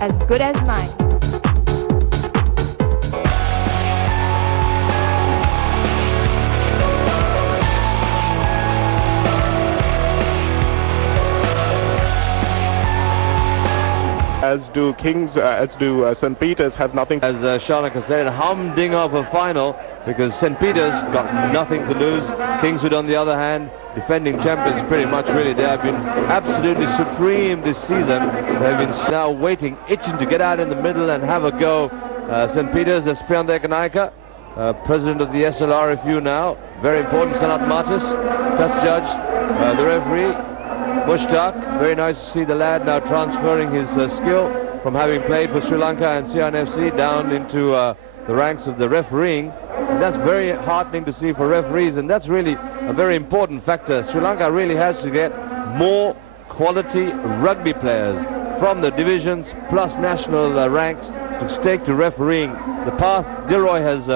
as good as mine. As do St. Peter's have nothing. As Shanika said, humding of a final because St. Peter's got nothing to lose. Kingswood, on the other hand, defending champions pretty much really. They have been absolutely supreme this season. They've been now waiting, itching to get out in the middle and have a go. St. Peter's, Espiandek Naika, president of the SLRFU now. Very important, Sanat Matis, touch judge, the referee. Mushtaq, very nice to see the lad now transferring his skill from having played for Sri Lanka and CNFC down into the ranks of the refereeing. And that's very heartening to see for referees, and that's really a very important factor. Sri Lanka really has to get more quality rugby players from the divisions plus national ranks to stake to refereeing. The path, Dilroy has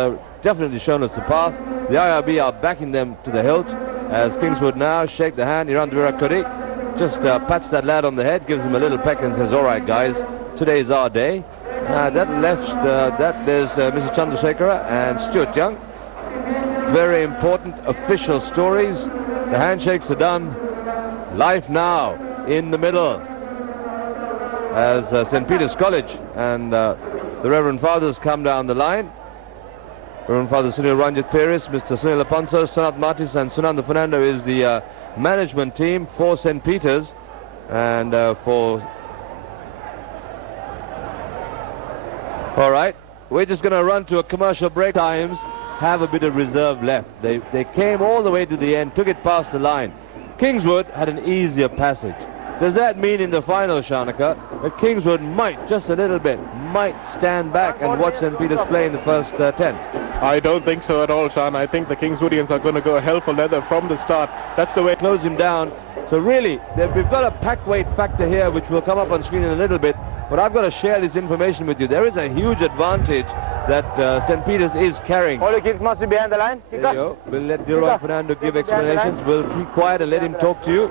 definitely shown us the path. The IRB are backing them to the hilt as Kingswood now shake the hand. Iran Virakuri just pats that lad on the head, gives him a little peck and says, all right guys, today's our day. There's Mr. Chandrasekhara and Stuart Young. Very important official stories. The handshakes are done. Life now in the middle as St. Peter's College and the Reverend Fathers come down the line. Reverend Father Sunil Ranjit Peris, Mr. Sunil Apanso, Sanat Matis and Sunanda Fernando is the management team for St. Peter's, and all right, we're just going to run to a commercial break. Times have a bit of reserve left. They came all the way to the end, took it past the line. Kingswood had an easier passage. Does that mean in the final, Shanika, that Kingswood might, just a little bit, might stand back and watch St. Peter's play in the first 10? I don't think so at all, Sean. I think the Kingswoodians are going to go hell for leather from the start. That's the way. Close him down. So really, we've got a pack weight factor here, which will come up on screen in a little bit. But I've got to share this information with you. There is a huge advantage that St. Peter's is carrying. All the kicks must be behind the line. There you go. We'll let Dilroy Fernando give explanations. We'll keep quiet and let him talk to you.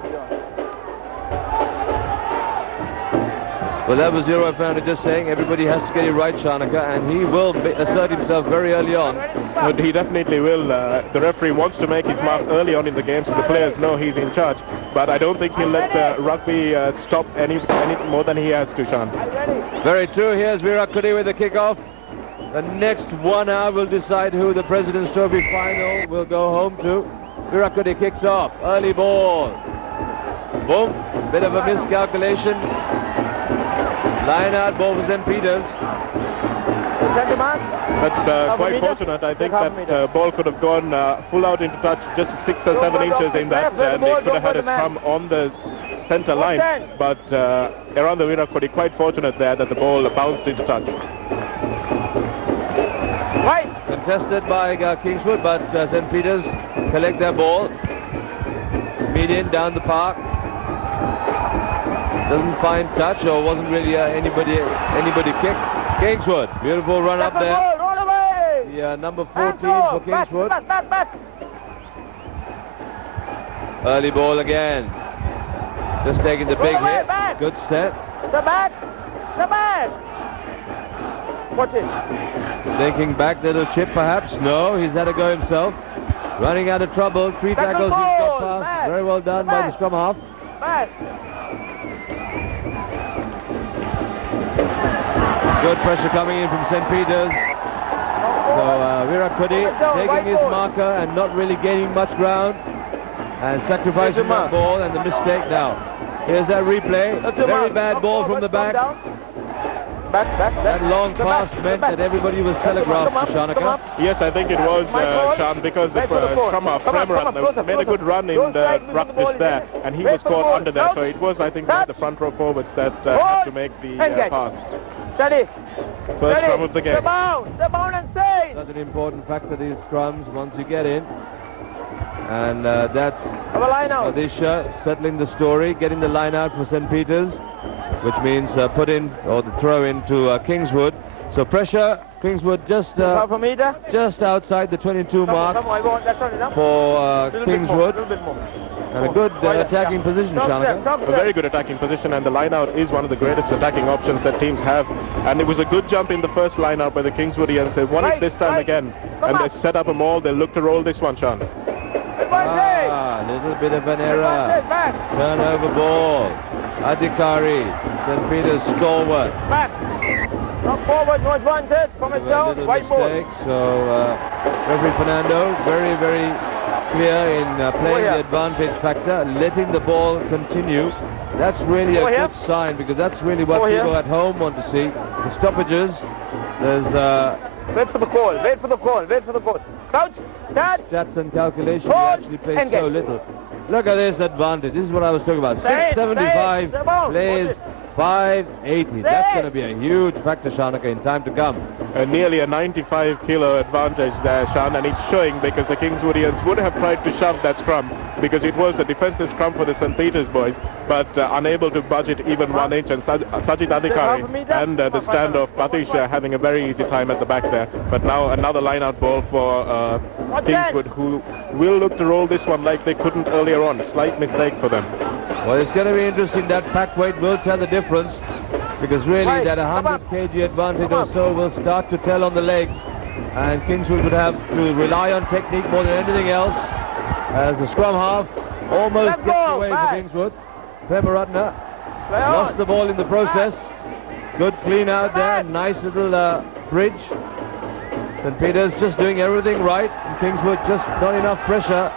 Well, that was Dilroy Fernando just saying everybody has to get it right, Shanika, and he will assert himself very early on. But he definitely will. The referee wants to make his mark early on in the game so the players know he's in charge. But I don't think he'll let the rugby stop any more than he has to, Sean. Very true. Here's Virakudi with the kickoff. The next 1 hour will decide who the President's Trophy final will go home to. Virakudi kicks off. Early ball. Boom. Bit of a miscalculation. Line out ball for St. Peter's. That's quite fortunate. I think that ball could have gone full out into touch, just 6 or 7 inches in that, and they could have had a scrum on the center line. But around the Virakudi, quite fortunate there that the ball bounced into touch. Contested by Kingswood, but St. Peter's collect their ball. Median down the park. Doesn't find touch, or wasn't really anybody kick. Kingswood, beautiful run up there. The number 14 for Kingswood. Early ball again. Just taking the big hit. Good set. The back. Watch it. Thinking back, little chip perhaps. No, he's had a go himself. Running out of trouble. 3 tackles he's got past. Very well done by the scrum half. Good pressure coming in from St. Peter's. So Virakudi taking his marker and not really gaining much ground and sacrificing that ball, and the mistake now. Here's that replay. Very bad ball from the back. That long pass meant that everybody was telegraphed to Shanika. Yes, I think it was, Sean, because the scrum half Premaran made a good run in the ruck just there, and he was caught under there. So it was, I think, the front row forwards that had to make the pass. Steady. First scrum of the game. Step down and stay. Such an important factor, these scrums, once you get in. And that's Adisha settling the story, getting the line out for St. Peter's, which means put in, or the throw into Kingswood. So pressure, Kingswood just outside the 22 mark for Kingswood. And a good attacking position, Shanaka. A very good attacking position, and the line-out is one of the greatest attacking options that teams have. And it was a good jump in the first line-out by the Kingswoodians. They won it this time again. And they set up a maul. They look to roll this one, Sean. A little bit of an error. Turnover ball. Adhikari, St. Peter's stalwart. Back. Not forward, no advantage from his A little mistake. So referee Fernando very, very clear in playing the advantage factor, letting the ball continue. That's really a good sign, because that's really what people at home want to see. The stoppages, there's wait for the call, wait for the call, wait for the call. Crouch, catch. Stats and calculations, you actually play so little. Look at this advantage. This is what I was talking about. 675 plays 580. That's going to be a huge factor, Shanaka, in time to come. Nearly a 95-kilo advantage there, Sean, and it's showing because the Kingswoodians would have tried to shove that scrum, because it was a defensive scrum for the St. Peter's boys, but unable to budge it even 1 inch, and Sajid Adhikari and the standoff Patisha having a very easy time at the back there. But now another line-out ball for Kingswood, who will look to roll this one like they couldn't earlier on. Slight mistake for them. Well, it's going to be interesting. That pack weight will tell the difference, because really that 100 kg advantage or so will start to tell on the legs, and Kingswood would have to rely on technique more than anything else, as the scrum half almost gets away for Kingswood. Premaratna lost the ball in the process. Good clean out there, nice little bridge. St. Peter's just doing everything right, and Kingswood just not enough pressure.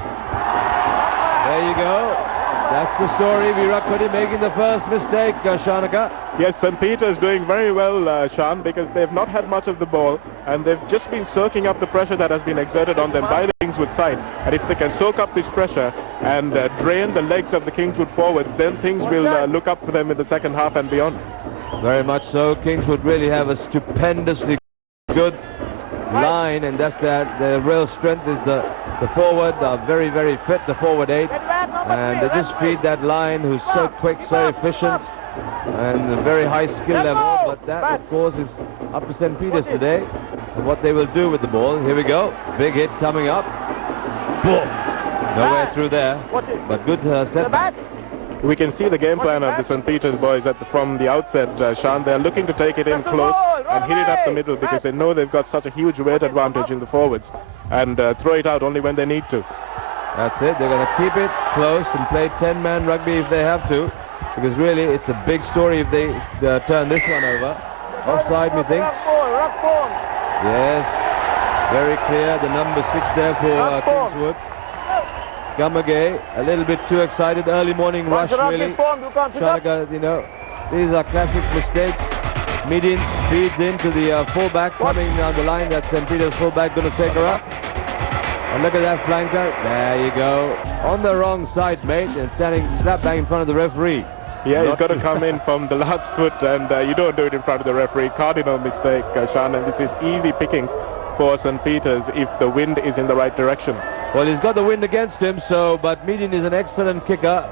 There you go. That's the story. Virat Kohli making the first mistake, Shanaka. Yes, St. Peter's doing very well, Sean, because they've not had much of the ball, and they've just been soaking up the pressure that has been exerted on them by the Kingswood side. And if they can soak up this pressure and drain the legs of the Kingswood forwards, then things will look up for them in the second half and beyond. Very much so. Kingswood really have a stupendously good line, and that's their real strength is the forward. Are very, very fit, the forward 8, and they just feed that line, who's so quick, so efficient, and a very high skill level. But that, of course, is up to St. Peter's today, and what they will do with the ball. Here we go. Big hit coming up. Boom! Nowhere through there, but good setback. We can see the game plan of the St. Peter's boys from the outset, Sean. They're looking to take it in close and hit it up the middle, because they know they've got such a huge weight advantage in the forwards, and throw it out only when they need to. That's it. They're going to keep it close and play 10-man rugby if they have to, because really it's a big story if they turn this one over. Offside, methinks. Yes, very clear. The number 6 there for Kingswood. Gamage, a little bit too excited. Early morning rush, really. Shanaka, you know, these are classic mistakes. Median feeds into the fullback coming down the line. That St. Peter's fullback going to take her up. And look at that flanker. There you go. On the wrong side, mate, and standing slap bang in front of the referee. Yeah, you've got to come in from the last foot, and you don't do it in front of the referee. Cardinal mistake, Sean, and this is easy pickings for St. Peter's if the wind is in the right direction. Well, he's got the wind against him, but Median is an excellent kicker.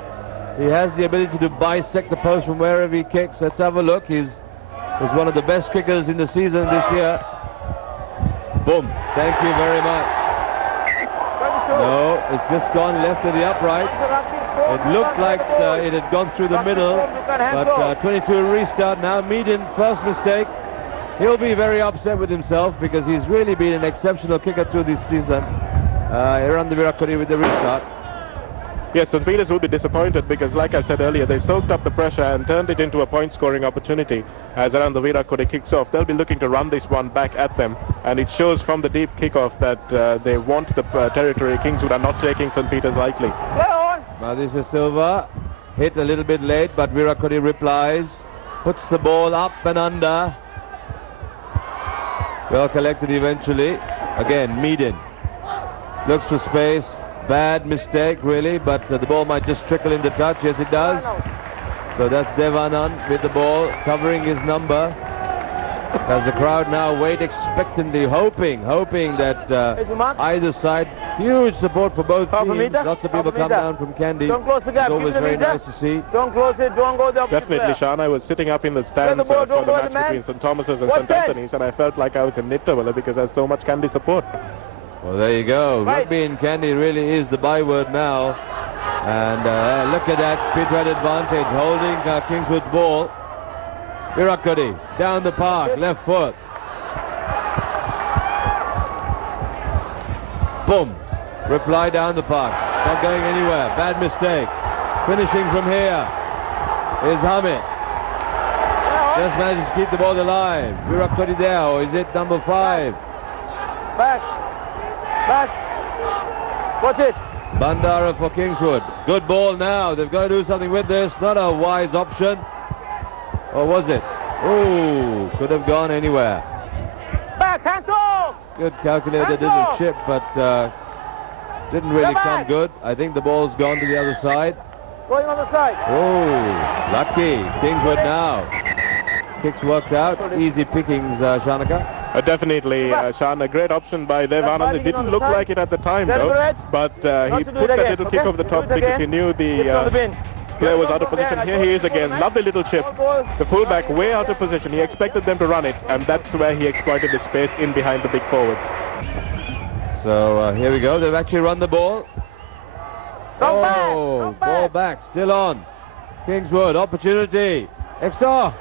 He has the ability to bisect the post from wherever he kicks. Let's have a look. He's one of the best kickers in the season this year. Boom. Thank you very much. No, it's just gone left to the uprights. It looked like it had gone through the middle, but 22 restart now. Median, first mistake. He'll be very upset with himself, because he's really been an exceptional kicker through this season. Around the Virat Kohli with the restart. Yes, St. Peter's will be disappointed, because like I said earlier, they soaked up the pressure and turned it into a point scoring opportunity. As around the Virat Kohli kicks off, they'll be looking to run this one back at them, and it shows from the deep kickoff that they want the territory. Kingswood are not taking St. Peter's lightly. Madhisa Silva hit a little bit late, but Virat Kohli replies, puts the ball up and under. Well collected eventually. Again, Median looks for space. Bad mistake, really, but the ball might just trickle into touch. Yes, it does. So that's Devanand with the ball, covering his number. As the crowd now wait expectantly, hoping that either side, huge support for both teams. Lots of people come down from Kandy. It's always very nice to see. Don't close it, don't go the Definitely, Sean. I was sitting up in the stands for the match between St. Thomas's and St. Anthony's, and I felt like I was in Nittawala because there's so much Kandy support. Well, there you go. Rugby in Kandy really is the byword now. And look at that pit-red advantage, holding Kingswood's ball. Virakodi down the park, left foot. Boom. Reply down the park. Not going anywhere. Bad mistake. Finishing from here is Hamid. Just manages to keep the ball alive. Virakodi there, or is it number 5? Back. Watch it. Bandara for Kingswood. Good ball now. They've got to do something with this. Not a wise option. Or was it? Ooh, could have gone anywhere. Back, hands off. Good calculated little chip, but didn't really come good. I think the ball's gone to the other side. Going on the side. Oh, lucky. Kingswood now. Kicks worked out. Easy pickings, Shanaka. Definitely, Shan, a great option by Dev Anand. It didn't look like it at the time, though, but he took that little kick over the top because he knew the player was out of position. Here he is again. Lovely little chip. The fullback way out of position. He expected them to run it, and that's where he exploited the space in behind the big forwards. So here we go. They've actually run the ball. Come back. Ball back. Still on. Kingswood, opportunity. Extra.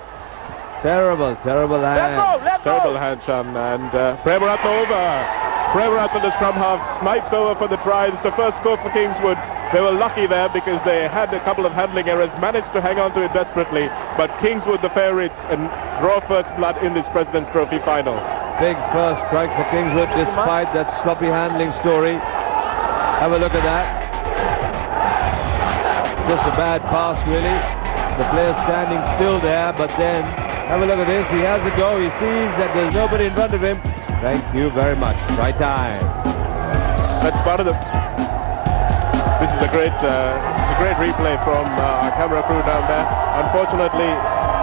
Terrible hand. Terrible hand, Shan. And Premaratna over. Premaratna, the scrum half, snipes over for the try. It's the first score for Kingswood. They were lucky there because they had a couple of handling errors, managed to hang on to it desperately. But Kingswood, the favourites, and draw first blood in this President's Trophy final. Big first strike for Kingswood despite that sloppy handling story. Have a look at that. Just a bad pass, really. The player standing still there, but then have a look at this. He has a go. He sees that there's nobody in front of him. Thank you very much. Right time. That's part of the... This is a great replay from our camera crew down there. Unfortunately,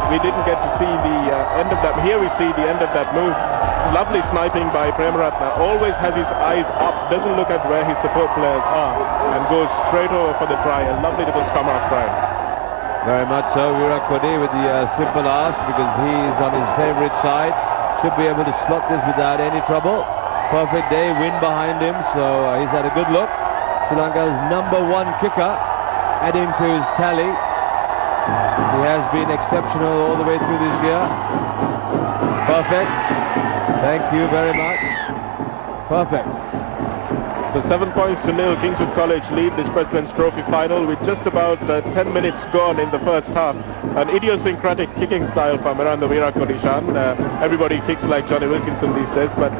we didn't get to see the end of that. Here we see the end of that move. It's lovely sniping by Premaratna. Always has his eyes up, doesn't look at where his support players are, and goes straight over for the try. A lovely little scrum-half try. Very much so. Virakodi with the simple ask because he's on his favourite side. Should be able to slot this without any trouble. Perfect day, wind behind him, so he's had a good look. Sri Lanka's #1 kicker, adding to his tally. He has been exceptional all the way through this year. Perfect. Thank you very much. Perfect. So 7 points to 0. Kingswood College lead this President's Trophy final with just about 10 minutes gone in the first half. An idiosyncratic kicking style from around the Virakodi, Shan. Everybody kicks like Johnny Wilkinson these days, but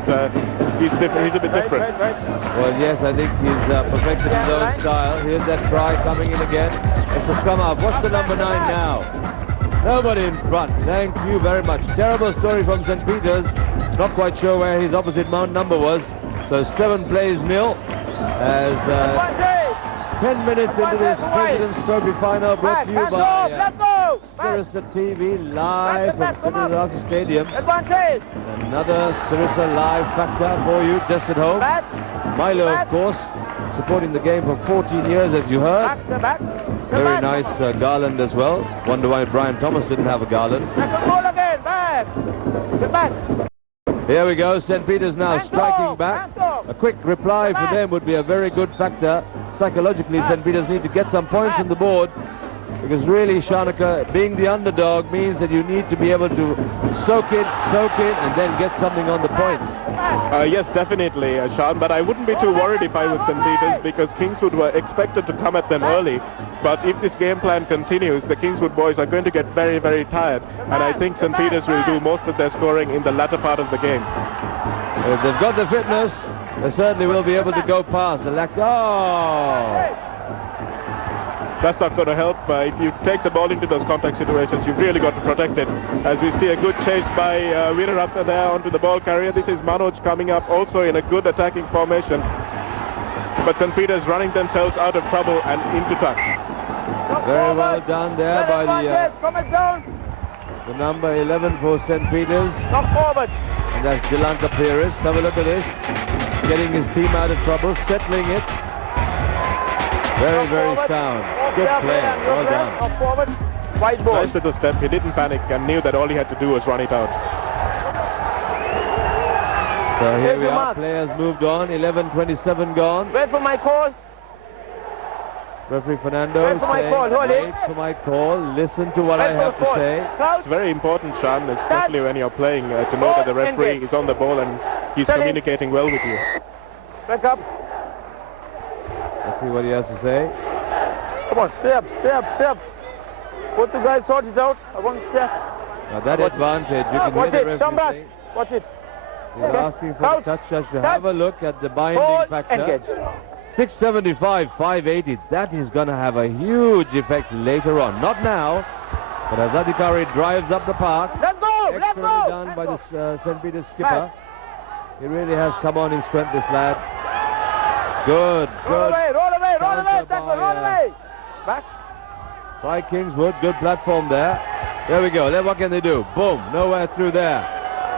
he's different. He's a bit different. Well, yes, I think he's perfected his own style. Here's that try coming in again. It's a scrum half. What's the number 9 now? Nobody in front. Thank you very much. Terrible story from St. Peter's. Not quite sure where his opposite mount number was. So 7 plays 0 as 10 minutes into this President's Trophy final, brought to you by Sirisa TV live from Sirisa Stadium. Another Sirisa live factor for you just at home. Milo, of course, supporting the game for 14 years, as you heard. Very nice garland as well. Wonder why Brian Thomas didn't have a garland. Here we go, St. Peter's now striking back. A quick reply for them would be a very good factor. Psychologically, St. Peter's need to get some points on the board, because really, Shanaka, being the underdog means that you need to be able to soak it, and then get something on the points. Yes, definitely, Shan, but I wouldn't be too worried if I was St. Peter's, because Kingswood were expected to come at them early. But if this game plan continues, the Kingswood boys are going to get very, very tired, and I think St. Peter's will do most of their scoring in the latter part of the game. If they've got the fitness, they certainly will be able to go past. That's not going to help. If you take the ball into those contact situations, you've really got to protect it. As we see a good chase by Veeraratna there onto the ball carrier. This is Manoj coming up also in a good attacking formation. But St. Peter's running themselves out of trouble and into touch. Very well done there by the number 11 for St. Peter's. And that's Jalanka Peiris. Have a look at this. Getting his team out of trouble, settling it. Very, very sound. Good play. Well done. Nice little step. He didn't panic and knew that all he had to do was run it out. So here we are. Players moved on. 11:27 gone. Wait for my call. Referee Fernando Wait for my saying, call, hold it. wait for my call, listen to what I Wait for have the to call. say. Crouch. It's very important, Sean, especially when you're playing, to know that the referee Engage. is on the ball and he's Set in. communicating well with you. Back up. Let's see what he has to say. Come on, stay up, stay up, stay up. Both the guys sort it out. I want to step. Now that Watch advantage, you can Watch hear the it, come referee back. saying, Watch it. he's Okay. asking for Crouch. the touch judge to Touch. have a look at the binding Hold, factor. engage. 675, 580. That is going to have a huge effect later on. Not now, but as Adhikari drives up the park. Let's go, let's Excellently go. done by Let's this St. Peter's skipper. Back. He really has come on in strength, this lad. Good, Roll good. away, roll away, roll away, Counter tackle, by, roll away. Back. By Kingswood, good platform there. There we go. Then what can they do? Boom, nowhere through there.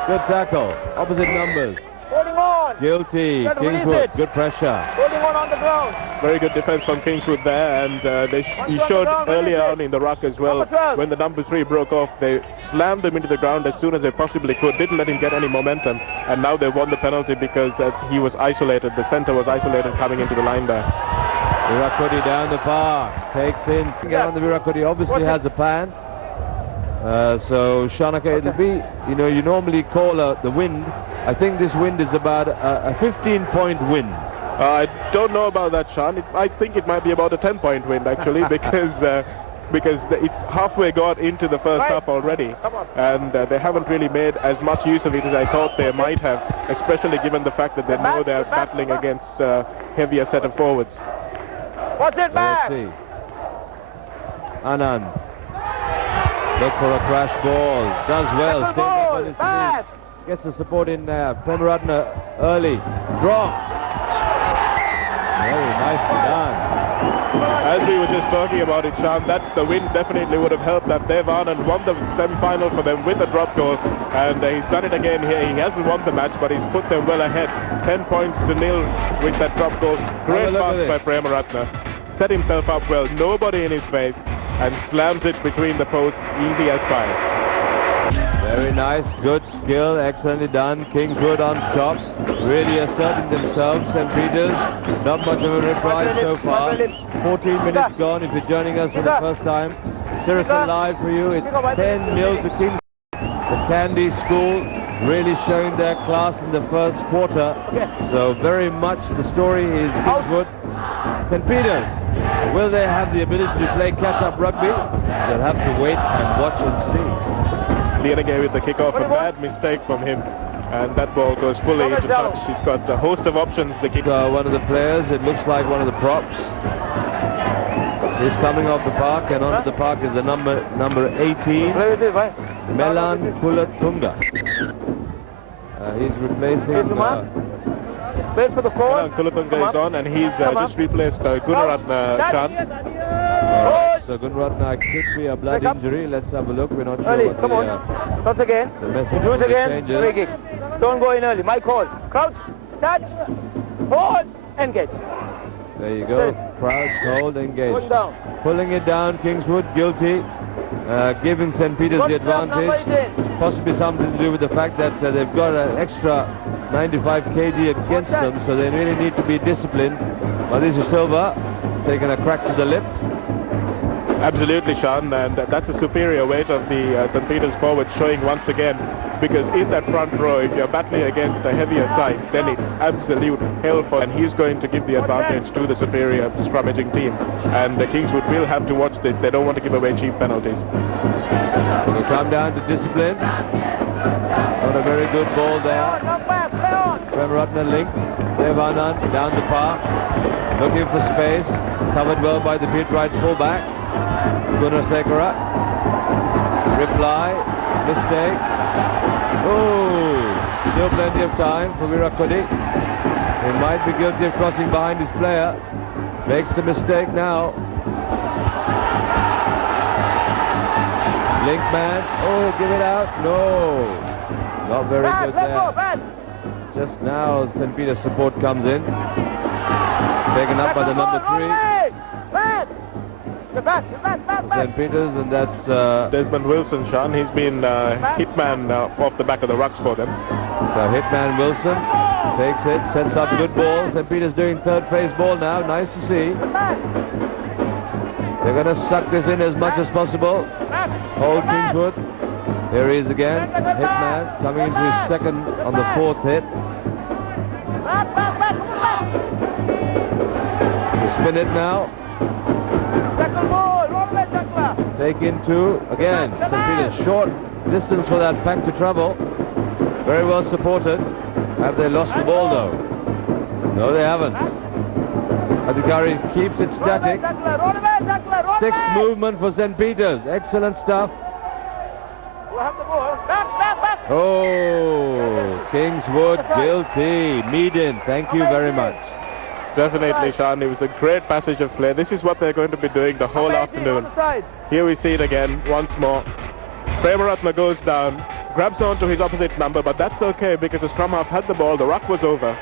Good tackle. Opposite numbers. Holding on. Guilty. Gotta release Kingswood, it. good pressure. Holding on the ground. Very good defense from Kingswood there, and he showed earlier on in the ruck as well. Number 12. When the number 3 broke off, they slammed him into the ground as soon as they possibly could, didn't let him get any momentum, and now they won the penalty because he was isolated. The center was isolated coming into the line there. Virakudi down the park, takes in. Get on the Virakudi, obviously has a pan. So Shanaka, it'll be, you normally call the wind. I think this wind is about a 15-point wind. I don't know about that, Sean. I think it might be about a 10-point wind, actually, because it's halfway got into the first half already, and they haven't really made as much use of it as I thought they might have, especially given the fact that they know they're battling against heavier set of forwards. Watch it back. Let's see. Anand. Look for a crash ball. Does well. Stays up on his feet. Gets the support in there. Premaratna early. Drop. Very nicely done. As we were just talking about it, Sean, that the win definitely would have helped that Dev Anand won the semi-final for them with a drop goal, and he's done it again here. He hasn't won the match, but he's put them well ahead. 10 points to nil with that drop goal. Great pass by Premaratna. Set himself up well, nobody in his face, and slams it between the posts, easy as pie. Very nice, good skill, excellently done. Kingswood on top, really asserting themselves. St. Peters, not much of a reprise so far. 14 minutes gone if you're joining us for the first time. Sirison Live for you, it's 10-0 to Kingswood. The Candy School really showing their class in the first quarter. So very much the story is Kingswood. St. Peters, will they have the ability to play catch-up rugby? They'll have to wait and watch and see. Lienege with the kickoff, a bad mistake from him, and that ball goes fully into touch. He's got a host of options, the kicker. One of the players, it looks like one of the props, is coming off the park, and onto the park is the number 18, Melan Kulatunga. He's replacing... Wait for the call. Kulatunga is on, and he's just replaced Gunaratna Shan. So Gunaratna could be a blood injury. Let's have a look. We're not sure Early, what come on. Not again. the message Do it again. changes. Free kick. Don't go in early. My call. Crouch. Touch. Hold. Engage. There you go. Crouch, hold, engage. Pull down. Pulling it down. Kingswood guilty. Giving St. Peters the advantage. Possibly something to do with the fact that they've got an extra 95 kg against them, so they really need to be disciplined. But this is Silva taking a crack to the lip. Absolutely, Sean, and that's a superior weight of the St. Peter's forward showing once again, because in that front row, if you're battling against a heavier side, then it's absolute hell for, and he's going to give the advantage to the superior scrummaging team. And the Kingswood will have to watch this. They don't want to give away cheap penalties. It'll come down to discipline. Not a very good ball there. Premaratna links. Dev Anand down the park, looking for space. Covered well by the beat right fullback. Gunasekara. Reply. Mistake. Oh, still plenty of time for Virakudi. He might be guilty of crossing behind his player. Makes the mistake now. Link man. Oh, give it out. No. Not very good there. Just now St. Peter's support comes in. Taken up by the number 3. St. Peters, and that's Desmond Wilson, Sean. He's been hitman off the back of the rucks for them. So hitman Wilson takes it, sets up a good ball. St. Peters doing third phase ball now. Nice to see. They're going to suck this in as much as possible. Old Kingswood. Here he is again. Hitman coming into his second on the fourth hit. Spin it now. Take in two. Again, St. Peter's short distance for that pack to travel. Very well supported. Have they lost the ball though? No, they haven't. Adhikari keeps it static. Sixth movement for St. Peter's. Excellent stuff. Oh, Kingswood guilty. Meaden, thank you very much. Definitely, Sean. It was a great passage of play. This is what they're going to be doing the whole afternoon. Here we see it again, once more. Premaratna goes down, grabs onto his opposite number, but that's okay because the scrum half had the ball, the ruck was over.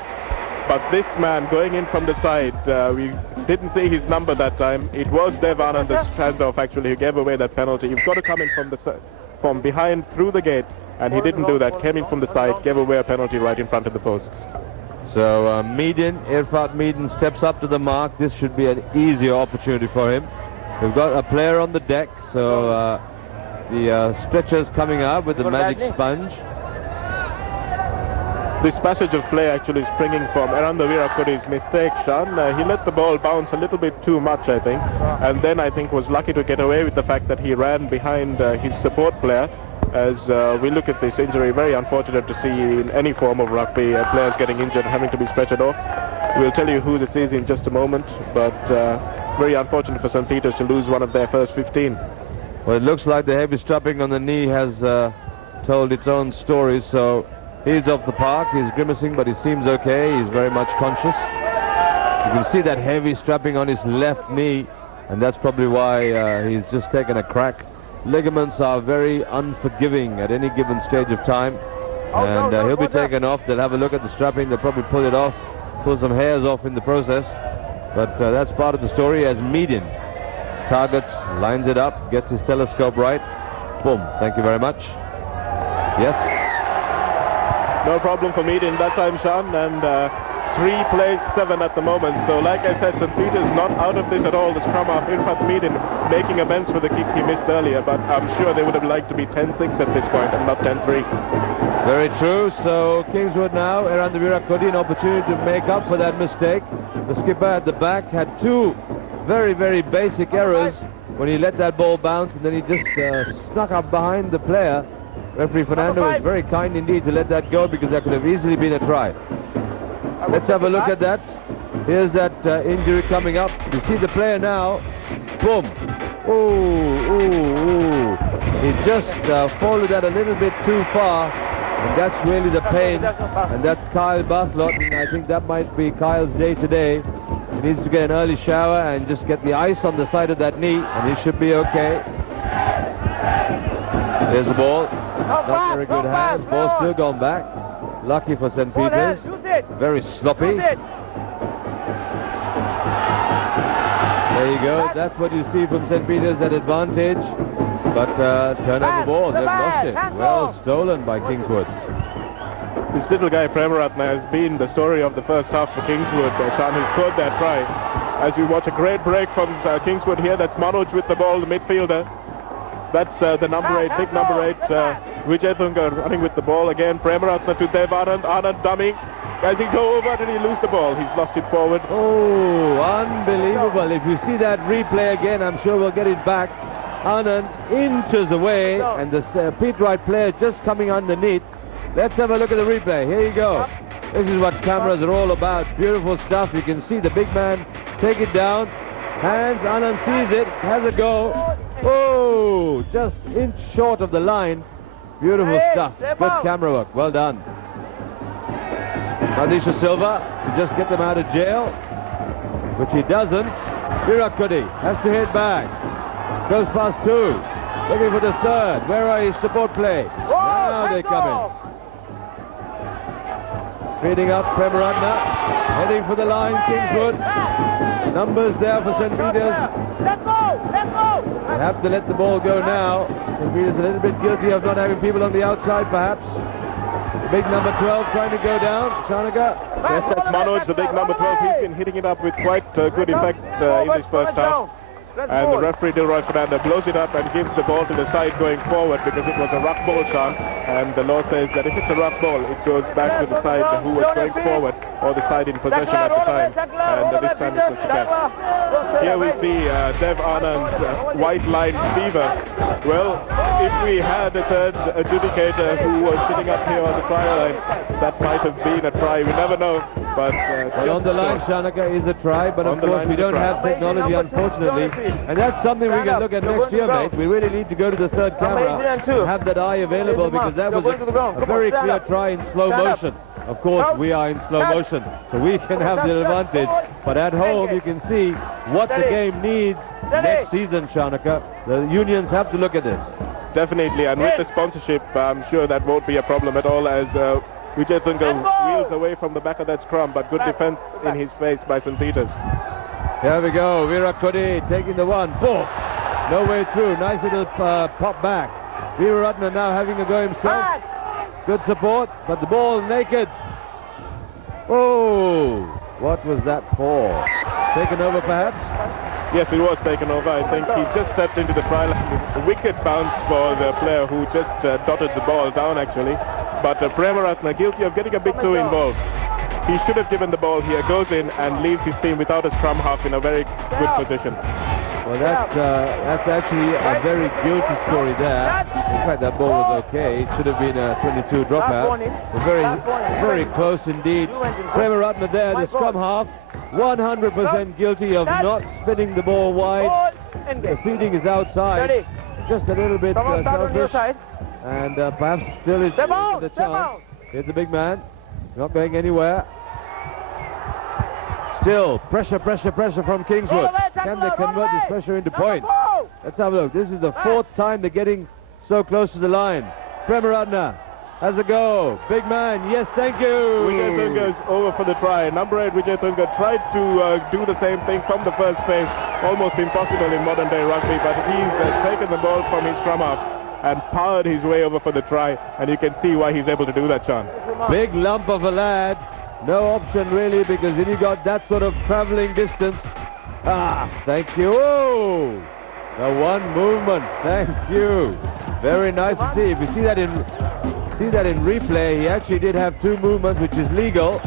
But this man going in from the side, we didn't see his number that time. It was Dev Anand, the standoff actually, who gave away that penalty. You've got to come in from behind through the gate, and he didn't do that. Came in from the side, gave away a penalty right in front of the posts. So Meaden, Irfat Meaden steps up to the mark. This should be an easier opportunity for him. We've got a player on the deck, so the stretcher's coming out with the magic sponge. This passage of play actually springing from Aranda Virakodi's mistake, Sean. He let the ball bounce a little bit too much, I think, and then I think was lucky to get away with the fact that he ran behind his support player. As we look at this injury, very unfortunate to see in any form of rugby players getting injured and having to be stretchered off. We'll tell you who this is in just a moment, but very unfortunate for St. Peter's to lose one of their first 15. Well, it looks like the heavy strapping on the knee has told its own story, so he's off the park. He's grimacing, but he seems okay. He's very much conscious. You can see that heavy strapping on his left knee, and that's probably why he's just taken a crack. Ligaments are very unforgiving at any given stage of time, and he'll be taken off. They'll have a look at the strapping. They'll probably pull it off, pull some hairs off in the process, but that's part of the story. As Meaden targets, lines it up, gets his telescope right. Boom. Thank you very much. Yes. No problem for Meaden that time, Sean, and 3 plays 7 at the moment. So like I said, St. Peter's not out of this at all. The scrum half, in fact, Meaden making amends for the kick he missed earlier, but I'm sure they would have liked to be 10-6 at this point and not 10-3. Very true. So Kingswood now, Aranda Virakodi, an opportunity to make up for that mistake. The skipper at the back had 2 very, very basic errors when he let that ball bounce, and then he just snuck up behind the player. Referee Fernando was very kind indeed to let that go, because that could have easily been a try. Let's have a look at that. Here's that injury coming up. You see the player now. Boom. Ooh. He just followed that a little bit too far, and that's really the pain. And that's Kyle Bartlett, and I think that might be Kyle's day today. He needs to get an early shower and just get the ice on the side of that knee, and he should be okay. There's the ball. Not very good hands. Ball still gone back. Lucky for St. Peter's. Very sloppy. There you go. That's what you see from St. Peter's, that advantage. But turn over the ball. They've lost it. Well stolen by Kingswood. This little guy, Premaratna, has been the story of the first half for Kingswood. Sean, who scored that try. As we watch a great break from Kingswood here. That's Manoj with the ball, the midfielder. That's the number 8, big number 8, Vijay Thunga running with the ball again. Premaratna to Dev Anand. Anand dummy. As he go over, did he lose the ball? He's lost it forward. Oh, unbelievable. If you see that replay again, I'm sure we'll get it back. Anand inches away, and the Pete Wright player just coming underneath. Let's have a look at the replay. Here you go. This is what cameras are all about. Beautiful stuff. You can see the big man take it down. Hands, Anand sees it, has a go. Oh, just inch short of the line. Beautiful stuff. Good camera work. Well done. Madisha Silva to just get them out of jail, which he doesn't. Virakodi has to hit back. Goes past 2. Looking for the 3rd. Where are his support play? Now they come in. Feeding up Premaratna. Heading for the line, Kingswood. Numbers there for St. Peter's. Let's go! They have to let the ball go now. St. Peter's a little bit guilty of not having people on the outside, perhaps. The big number 12 trying to go down. Shanaga. Yes, that's Manoj, the big number 12. He's been hitting it up with quite good effect in this first half. and the referee Dilroy Fernando blows it up and gives the ball to the side going forward because it was a ruck ball, Sean, and the law says that if it's a ruck ball, it goes back to the side who was going forward or the side in possession at the time, and this time it was the best. Here we see Dev Anand's white line fever. Well, if we had a third adjudicator who was sitting up here on the try line, that might have been a try. We never know. But on the line, Shanaka, is a try, but of course we don't have technology, unfortunately, and that's something we can look at next year, mate. We really need to go to the third camera and have that eye available, because that was a very clear try in slow motion. Of course, we are in slow motion, so we can have the advantage. But at home, you can see what the game needs next season, Shanaka. The unions have to look at this. Definitely, and with the sponsorship, I'm sure that won't be a problem at all, as Vijay Tunga wheels away from the back of that scrum, but good defense in his face by St. Peter's. Here we go, Virat Kohli taking the one. Boom! No way through, nice little pop back. Veeraratne now having a go himself. Good support, but the ball naked. Oh, what was that for? Taken over perhaps? Yes, it was taken over. I think he just stepped into the try line. A wicked bounce for the player who just dotted the ball down, actually. But Premaratne guilty of getting a bit too involved. He should have given the ball here, goes in and leaves his team without a scrum half in a very good position. Well, that's actually a very guilty story there. In fact, that ball was okay. It should have been a 22 dropout. Very close indeed. Premaratne there, the scrum half, 100% guilty of not spinning the ball wide. The feeding is outside. Just a little bit selfish. And perhaps still is the chance. Here's the big man. Not going anywhere. Still, pressure from Kingswood. Can they convert this pressure into points? Let's have a look. This is the fourth time they're getting so close to the line. Premaratne has a go. Big man, yes, thank you. Vijay Tunga is over for the try. Number 8, Vijay Tunga tried to do the same thing from the first phase. Almost impossible in modern day rugby, but he's taken the ball from his scrum half and powered his way over for the try, and you can see why he's able to do that, Sean. Big lump of a lad. No option really, because when you got that sort of traveling distance. Thank you. Oh, the one movement. Thank you. Very nice to see. If you see that in replay, he actually did have two movements, which is legal.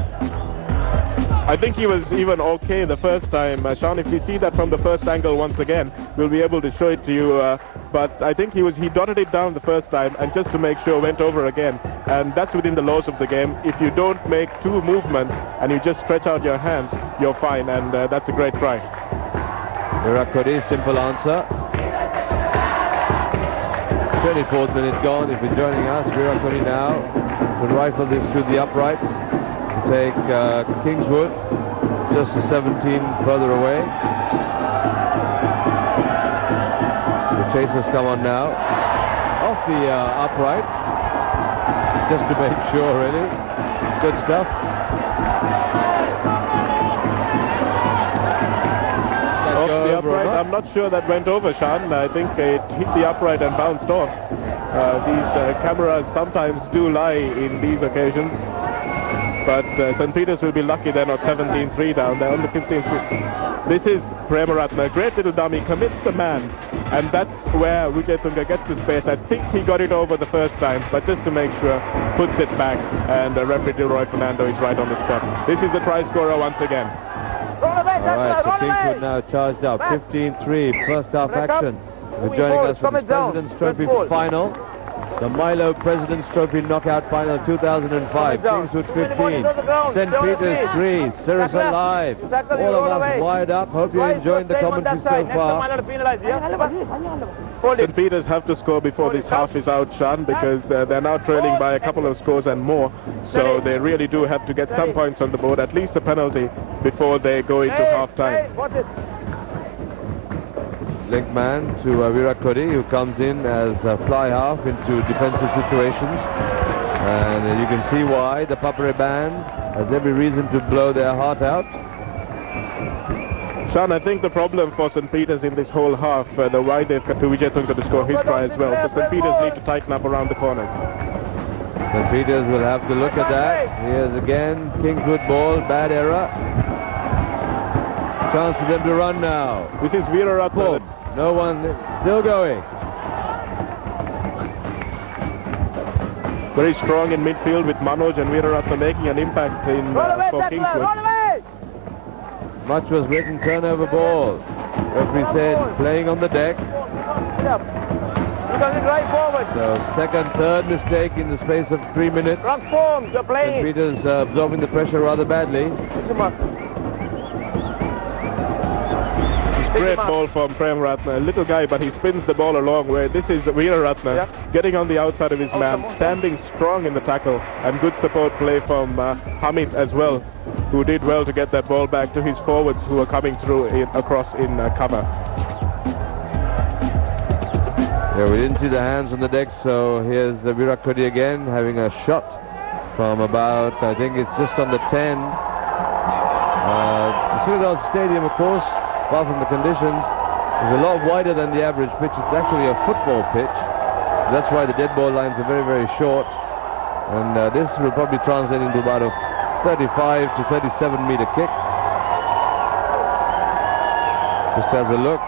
I think he was even okay the first time, Sean. If you see that from the first angle once again, we'll be able to show it to you. But I think he dotted it down the first time and just to make sure went over again. And that's within the laws of the game. If you don't make two movements and you just stretch out your hands, you're fine. And that's a great try. Virat Kohli, simple answer. 24th minute gone. If you're joining us, Virat Kohli now will rifle this through the uprights. Take Kingswood just a 17 further away. The chasers come on now off the upright, just to make sure, really. Good stuff. Off the upright, I'm not sure that went over, Sean. I think it hit the upright and bounced off. These cameras sometimes do lie in these occasions. But St. Peter's will be lucky they're not 17-3 down. They're on the 15-3. This is Premaratne. Great little dummy. Commits the man. And that's where Vijay Tunga gets the space. I think he got it over the first time. But just to make sure, puts it back. And referee Dilroy Fernando is right on the spot. This is the try scorer once again. All right, so Kingswood now charged up. 15-3, first half action. We're joining us from the President's Trophy final. The Milo President's Trophy Knockout Final 2005. Kingswood 15, St. Peter's 3, Cirrus Alive. All of us wired up. Hope you're enjoying the commentary so far. St. Peter's have to score before this half is out, Sean, because they're now trailing by a couple of scores and more. So they really do have to get some points on the board, at least a penalty, before they go into half-time. Link man to Virat Kohli, who comes in as a fly half into defensive situations, and you can see why the Papare band has every reason to blow their heart out. Sean, I think the problem for St. Peter's in this whole half, the why they've got to Vijay Tunga to score his try as well. So St. Peter's need to tighten up around the corners. St. Peter's will have to look at that. Here's again Kingswood ball, bad error. chance for them to run now. This is Veeraratne. No one, still going. Very strong in midfield with Manoj and Veeraratne making an impact in for Kingswood. Much was written, turnover ball. Referee said playing on the deck. So second, third mistake in the space of 3 minutes. St. Peter's absorbing the pressure rather badly. Great ball from Premaratne, a little guy, but he spins the ball a long way. This is Veeraratne getting on the outside of his man, standing strong in the tackle, and good support play from Hamid as well, who did well to get that ball back to his forwards who are coming through across in cover. Yeah, we didn't see the hands on the deck, so here's Virat Kohli again having a shot from about, I think it's just on the 10. The Sridhar Stadium, of course, apart from the conditions, is a lot wider than the average pitch. It's actually a football pitch. That's why the dead ball lines are very, very short. And this will probably translate into about a 35 to 37 meter kick. Just has a look.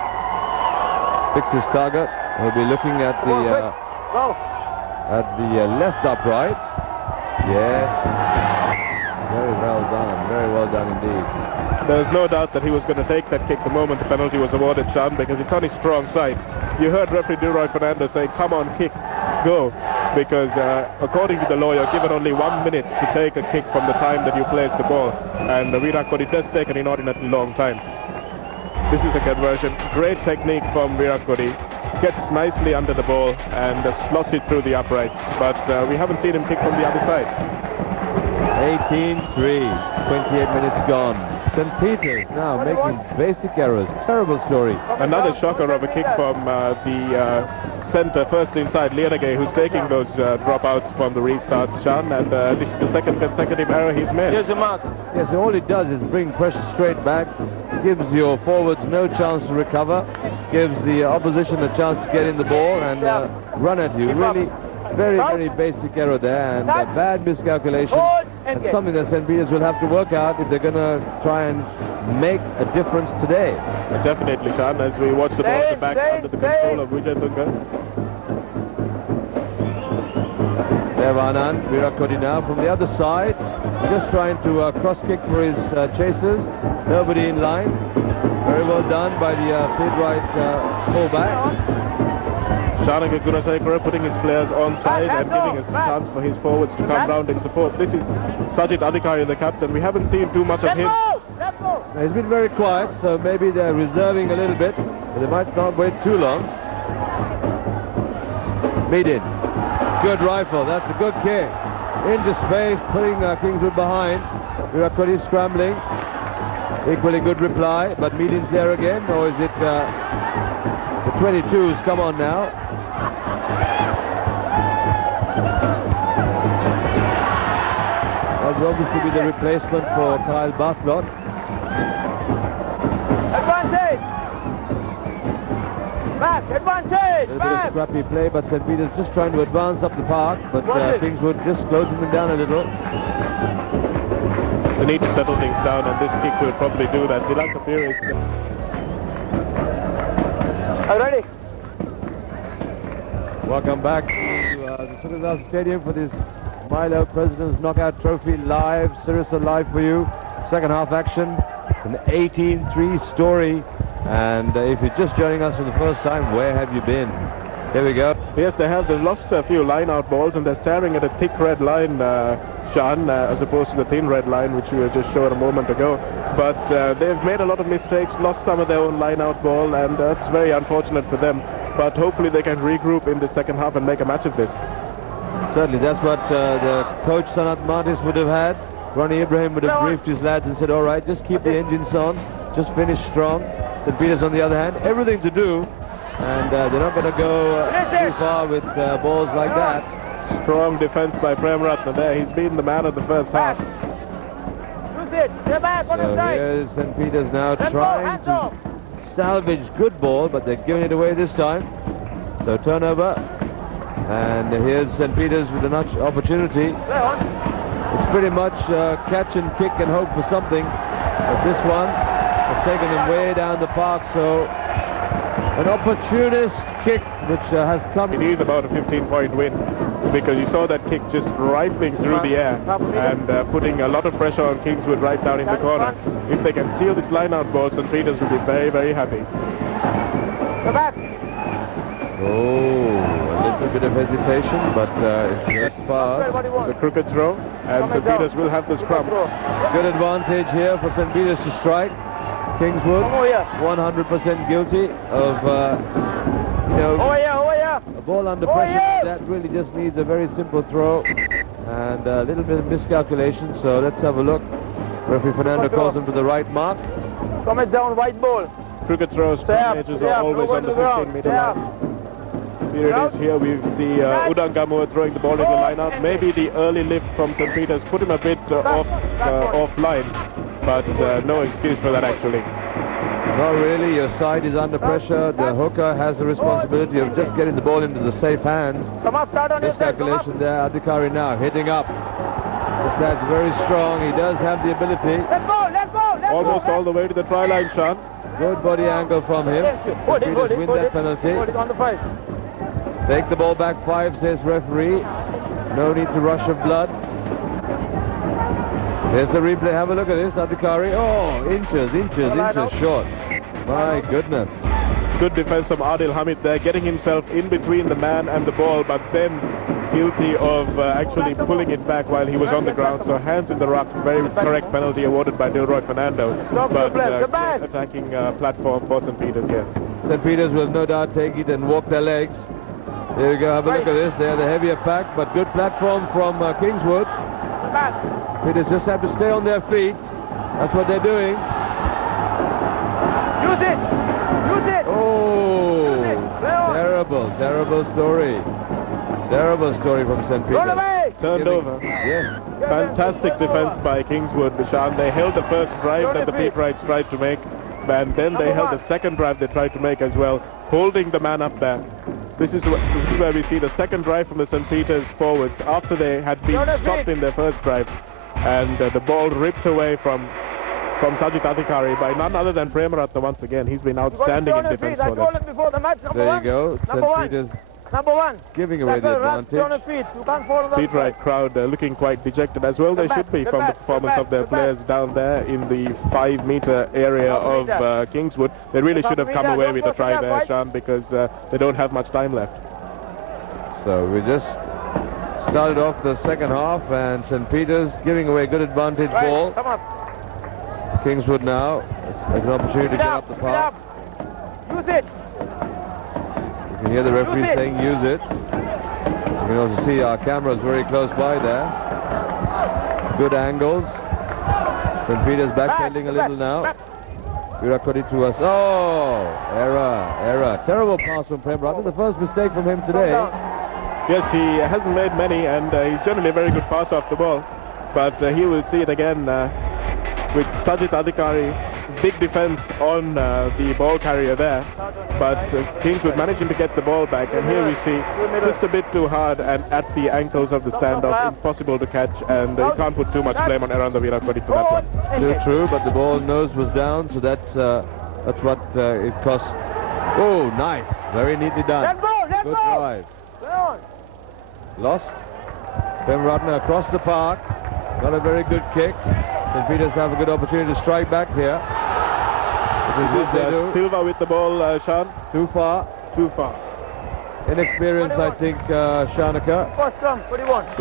Picks his target. He'll be looking at the left upright. Yes. Very well done. Very well done indeed. There's no doubt that he was going to take that kick the moment the penalty was awarded, Sean, because it's on his strong side. You heard referee Duroy Fernandez say, come on, kick, go. Because according to the law, you're given only 1 minute to take a kick from the time that you place the ball. And Virat Kohli does take an inordinately long time. This is the conversion. Great technique from Virat Kohli. Gets nicely under the ball and slots it through the uprights. But we haven't seen him kick from the other side. 18-3, 28 minutes gone. St. Peter's now making basic errors. Terrible story. Another shocker of a kick from the centre, first inside Lienage, who's taking those dropouts from the restarts, Sean, and this is the second consecutive error he's made. Here's the mark. Yes, so all it does is bring pressure straight back, gives your forwards no chance to recover, gives the opposition a chance to get in the ball and run at you. Really very, very basic error there, and bad miscalculation. And something that St. Peter's will have to work out if they're going to try and make a difference today. Definitely, Sean, as we watch the ball at the back under the control of Vijay Tunga. Devanand, Virat Kohli now from the other side, just trying to cross-kick for his chasers. Nobody in line. Very well done by the feed right fullback. Shanaka Gunasekara putting his players on side and giving us a chance for his forwards to come round in support. This is Sajid Adhikari, the captain. We haven't seen too much of him. He's been very quiet, so maybe they're reserving a little bit, but they might not wait too long. Meedin. Good rifle. That's a good kick. Into space, putting Kingswood behind. Virat Kohli scrambling. Equally good reply, but Meedin's there again, or is it the 22s? Come on now. That will obviously be the replacement for Kyle Bartlett. Advantage! Back, advantage! A little bit of scrappy play, but St. Peter's just trying to advance up the park, but Kingswood just closing them down a little. They need to settle things down, and this kick will probably do that. Dilak Kapir is... Ready? Welcome back to the Sridhar Stadium for this Milo President's Knockout Trophy live. Sirisa live for you. Second half action. It's an 18-3 story. And if you're just joining us for the first time, where have you been? Here we go. Yes, they have. They've lost a few line-out balls, and they're staring at a thick red line, Sean, as opposed to the thin red line, which we were just showing a moment ago. But they've made a lot of mistakes, lost some of their own line-out ball, and it's very unfortunate for them. But hopefully they can regroup in the second half and make a match of this. Certainly, that's what the coach Sanat Martis would have had. Ronnie Ibrahim would have briefed his lads and said, all right, just keep the engines on, just finish strong. St. Peter's on the other hand, everything to do, and they're not going to go too far with balls like that. Strong defense by Premaratne there. He's been the man of the first half. So here's St. Peter's now trying to salvage good ball, but they're giving it away this time. So turnover, and here's St. Peter's with an opportunity. It's pretty much catch and kick and hope for something. But this one has taken them way down the park, so an opportunist kick which has come. It is about a 15-point win because you saw that kick just rifling through the air and putting a lot of pressure on Kingswood right down in the corner. If they can steal this line-out ball, St. Peter's will be very, very happy. Go back. Oh, a little bit of hesitation, but it's just fast. It's a crooked throw, and St. Peter's will have the scrum. Good advantage here for St. Peter's to strike. Kingswood, 100% guilty of, a ball under pressure. That really just needs a very simple throw and a little bit of miscalculation. So let's have a look. Referee Fernando calls him to the right mark. Come down, white ball. Crooked throws, teenagers are always on the 15-meter line. Here it is. Here we see Udangamua throwing the ball into line-out. Maybe the early lift from St. Peter's put him a bit offline, but no excuse for that actually. Not really. Your side is under pressure. The hooker has the responsibility of just getting the ball into the safe hands. Miscalculation there. Adhikari now hitting up. This lad's very strong. He does have the ability. Let's go, let's go, let's Almost all the way to the try line, Sean. Good body angle from him. St. Peter's win that penalty. On the 5. Take the ball back 5, says referee. No need to rush of blood. Here's the replay. Have a look at this. Adhikari. Oh, inches short. My goodness. Good defense from Adil Hamid there, getting himself in between the man and the ball, but then guilty of actually pulling it back while he was on the ground. So hands in the ruck, very correct penalty awarded by Dilroy Fernando. But attacking platform for St. Peter's here. St. Peter's will no doubt take it and walk their legs. There you go. Have a look at this. They're the heavier pack, but good platform from Kingswood. Peters just have to stay on their feet. That's what they're doing. Use it! Use it! Oh! Use it. Terrible story. Terrible story from St. Peter's. Turned over. Yes. Fantastic defense by Kingswood, Bishan. They held the first drive that the Pete Wrights tried to make, and then they held the second drive they tried to make as well, holding the man up there. This is where we see the second drive from the St. Peter's forwards after they had been stopped in their first drive, and the ball ripped away from Sajid Adhikari by none other than Premaratna once again. He's been outstanding in defense for them. There you go. St. Peter's giving away the advantage. Pete Wright crowd looking quite dejected as well. They should be from the performance of their players down there in the 5-meter area of Kingswood. They really should have come away with a try there, Sean, because they don't have much time left. So we just started off the second half, and St. Peter's giving away good advantage ball. Kingswood now has an opportunity to get up the park. Use it. You can hear the referee saying use it. You can also see our cameras very close by there. Good angles. St. Peter's backpedaling a little now. Virakodi to us. Oh, error. Terrible pass from Premaratna. The first mistake from him today. Yes, he hasn't made many, and he's generally a very good pass off the ball. But he will see it again with Sajid Adhikari. Big defense on the ball carrier there, but Kingswood managing to get the ball back, and here we see just a bit too hard and at the ankles of the standoff, impossible to catch, and you can't put too much blame on Eranda Virakodi for that one. Still true, but the ball nose was down, so that's what it cost. Oh, nice, very neatly done. Good drive. Lost. Premaratna across the park, got a very good kick. St. Peter's have a good opportunity to strike back here. This is Silva with the ball, Sean. Too far. Inexperience, I think, Shanaka.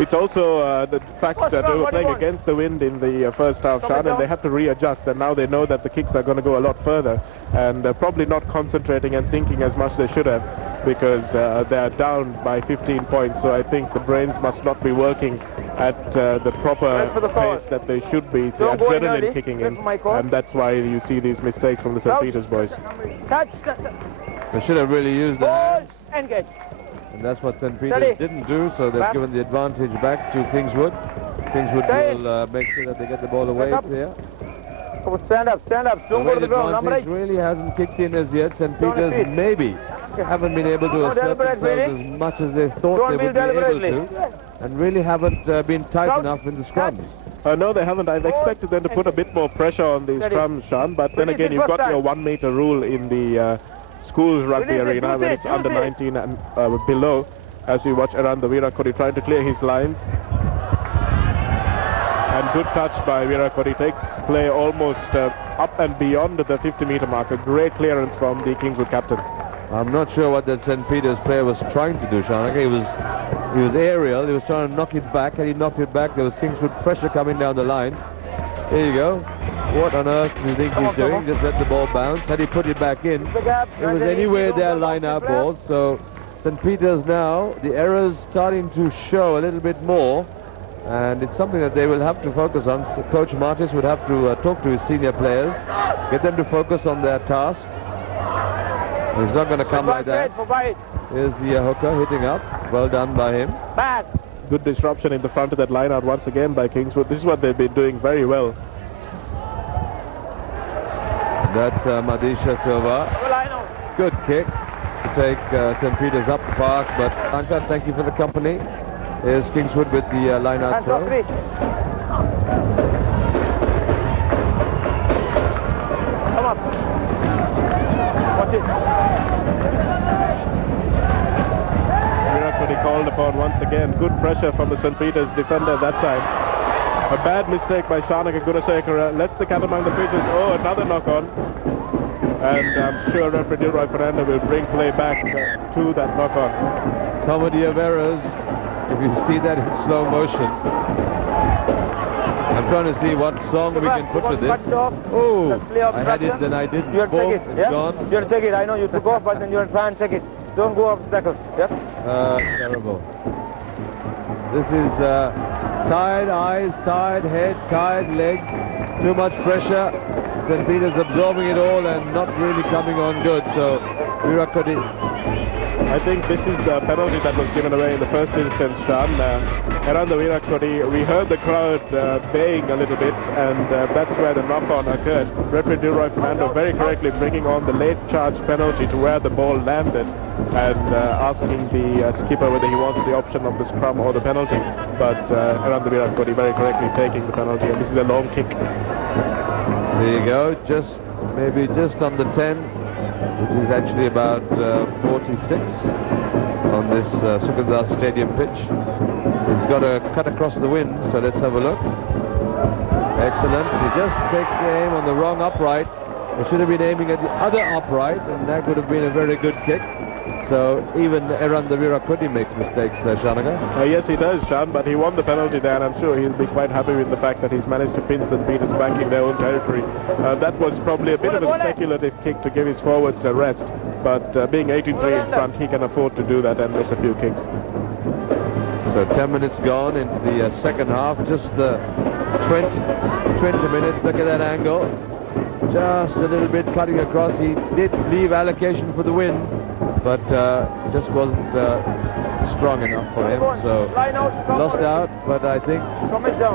It's also the fact that they were playing against the wind in the first half, Sean, and they had to readjust, and now they know that the kicks are going to go a lot further, and they're probably not concentrating and thinking as much as they should have, because they're down by 15 points. So I think the brains must not be working at the proper pace that they should be. It's the adrenaline kicking in, and that's why you see these mistakes from the St. Peter's boys. They should have really used the hands, and that's what St. Peter's didn't do, so they've given the advantage back to Kingswood. Kingswood will make sure that they get the ball away here. Stand up, don't go to the ground. The really hasn't kicked in as yet. St. Peter's maybe haven't been able to assert themselves as much as they thought they would be able to, and really haven't been tight enough in the scrums. No, they haven't. I've expected them to put a bit more pressure on these scrums, Sean, but then again, you've got your 1 meter rule in the schools rugby arena when it's under 19 and below, as we watch around the Virat Kohli trying to clear his lines. And good touch by Virat Kohli, takes play almost up and beyond the 50-meter mark. A great clearance from the Kingswood captain. I'm not sure what that St. Peter's player was trying to do, Shanaka. He was aerial. He was trying to knock it back. Had he knocked it back, there was Kingswood pressure coming down the line. Here you go. What on earth do you think he's doing? Just let the ball bounce. Had he put it back in, it was anywhere there line-out ball. So St. Peter's now, the errors starting to show a little bit more. And it's something that they will have to focus on. So Coach Martis would have to talk to his senior players, get them to focus on their task. He's not going to come like that. Here's the hooker hitting up. Well done by him. Bad. Good disruption in the front of that line out once again by Kingswood. This is what they've been doing very well. That's Madisha Silva. Good kick to take St. Peter's up the park. But Anka, thank you for the company. Here's Kingswood with the line-out throw. Come up. Watch it. Virat Kohli called upon once again. Good pressure from the St. Peter's defender that time. A bad mistake by Shanaka Gunasekara. Lets the cat among the pigeons. Oh, another knock-on. And I'm sure referee Dilroy Fernando will bring play back to that knock-on. Comedy of errors. If you see that in slow motion. I'm trying to see what song we can put to this. Oh, I had it, then I didn't. You're Boom, check it. it's gone. You're check it. I know you took off, but then you're trying to check it. Don't go off the tackle. Yeah. Terrible. This is tired eyes, tired head, tired legs. Too much pressure. St. Peter's absorbing it all and not really coming on good. So Virat Kohli. I think this is the penalty that was given away in the first instance, Sean. Around the Virat Kohli, we heard the crowd baying a little bit, and that's where the knock-on occurred. Referee Dilroy Fernando very correctly bringing on the late charge penalty to where the ball landed and asking the skipper whether he wants the option of the scrum or the penalty. But around the Virat Kohli very correctly taking the penalty, and this is a long kick. There you go, maybe just under 10. Which is actually about 46 on this Sukhandar Stadium pitch. He's got a cut across the wind, so let's have a look. Excellent. He just takes the aim on the wrong upright. He should have been aiming at the other upright, and that would have been a very good kick. So even Eran the Virat Kohli makes mistakes, Shanaka. Yes, he does, Sean, but he won the penalty there, and I'm sure he'll be quite happy with the fact that he's managed to pin St. Peter's back in their own territory. That was probably a bit of a speculative kick to give his forwards a rest, but being 83 in front, he can afford to do that and miss a few kicks. So 10 minutes gone into the second half, just 20 minutes. Look at that angle. Just a little bit cutting across. He did leave allocation for the win, but just wasn't strong enough for him, so lost out. But I think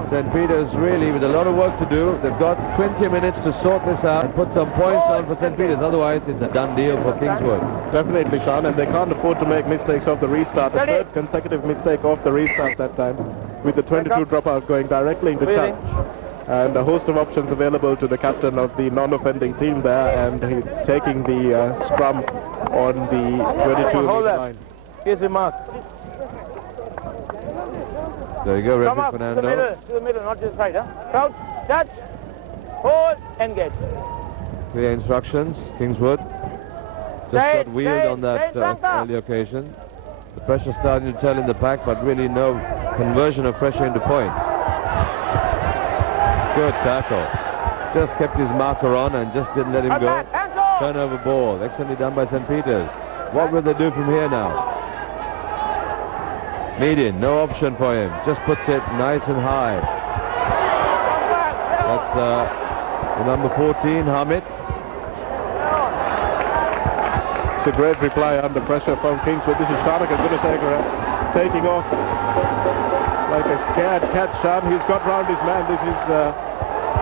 St. Peter's really, with a lot of work to do, they've got 20 minutes to sort this out and put some points on for St. Peter's. Otherwise, it's a done deal for Kingswood. Definitely, Sean, and they can't afford to make mistakes off the restart. The third consecutive mistake off the restart that time, with the 22 dropout going directly into charge. And a host of options available to the captain of the non-offending team there, and he's taking the scrum on the 22 line. Here's the mark. There you go, referee Fernando. To the middle, not just right, huh? Crouch, touch, hold, engage. Clear instructions, Kingswood. Just got wheeled on that early occasion. The pressure starting to tell in the pack, but really no conversion of pressure into points. Good tackle. Just kept his marker on and just didn't let him go. Turnover ball. Excellently done by St. Peter's. What will they do from here now? Median, no option for him. Just puts it nice and high. That's the number 14, Hamid. It's a great reply under pressure from Kingswood. This is Shanaka Gunasekara taking off like a scared cat, Sean. He's got round his man. This is...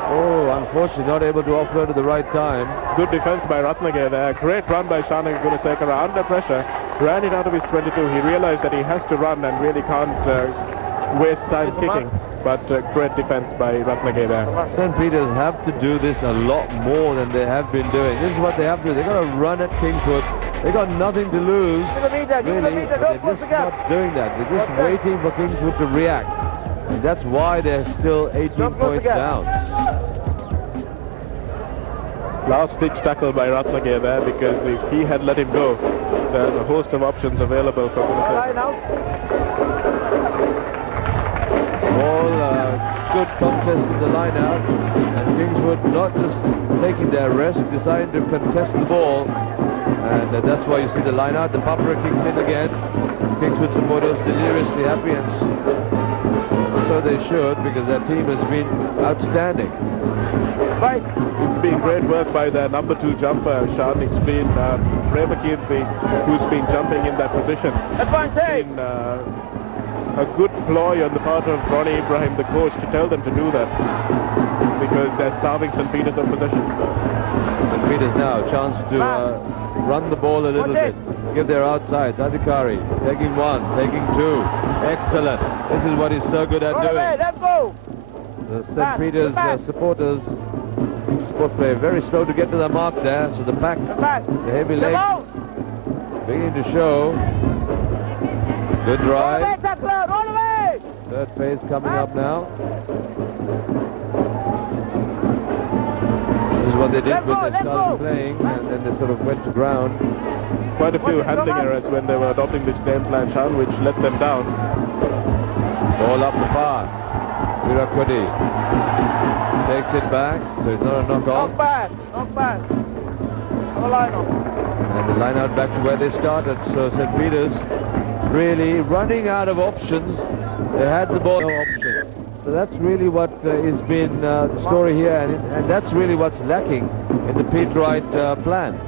oh, unfortunately not able to offload at the right time. Good defense by Ratnagare there. Great run by Shanaka Gunasekara under pressure. Ran it out of his 22. He realized that he has to run and really can't waste time kicking, but great defense by Ratnagay there. St. Peter's have to do this a lot more than they have been doing. This is what they have to do. They've got to run at Kingswood. They've got nothing to lose, really, but they're just not doing that. They're just waiting for Kingswood to react. And that's why they're still 18 points down. Last-ditch tackle by Ratnagay there, because if he had let him go, there's a host of options available for Minnesota. All good contest in the line-out, and Kingswood not just taking their rest, deciding to contest the ball, and that's why you see the line-out. The bumper kicks in again. Kingswood supporters deliriously happy, and so they should, because their team has been outstanding. Right. It's been great work by their number 2 jumper, Sean. It's been Premkirti who's been jumping in that position. It's been a good ploy on the part of Ronnie Ibrahim, the coach, to tell them to do that, because they're starving St. Peter's of possession. St. Peter's now a chance to run the ball a little bit, give their outsides. Adhikari taking 1, taking 2. Excellent. This is what he's so good at doing. Let's go. The St. Peter's supporters, support play, very slow to get to the mark there, so the back, the heavy legs beginning to show. Good drive. Third phase coming up now. This is what they did when they started playing, and then they sort of went to ground. Quite a few handling errors when they were adopting this game plan, Sean, which let them down. Ball up the far. Virakwadi takes it back, so it's not a knock-off. Knock back. Line on. And the line out back to where they started. So St. Peter's really running out of options. They had the ball, no option. So that's really what has been the story here, and that's really what's lacking in the Pete Wright plan.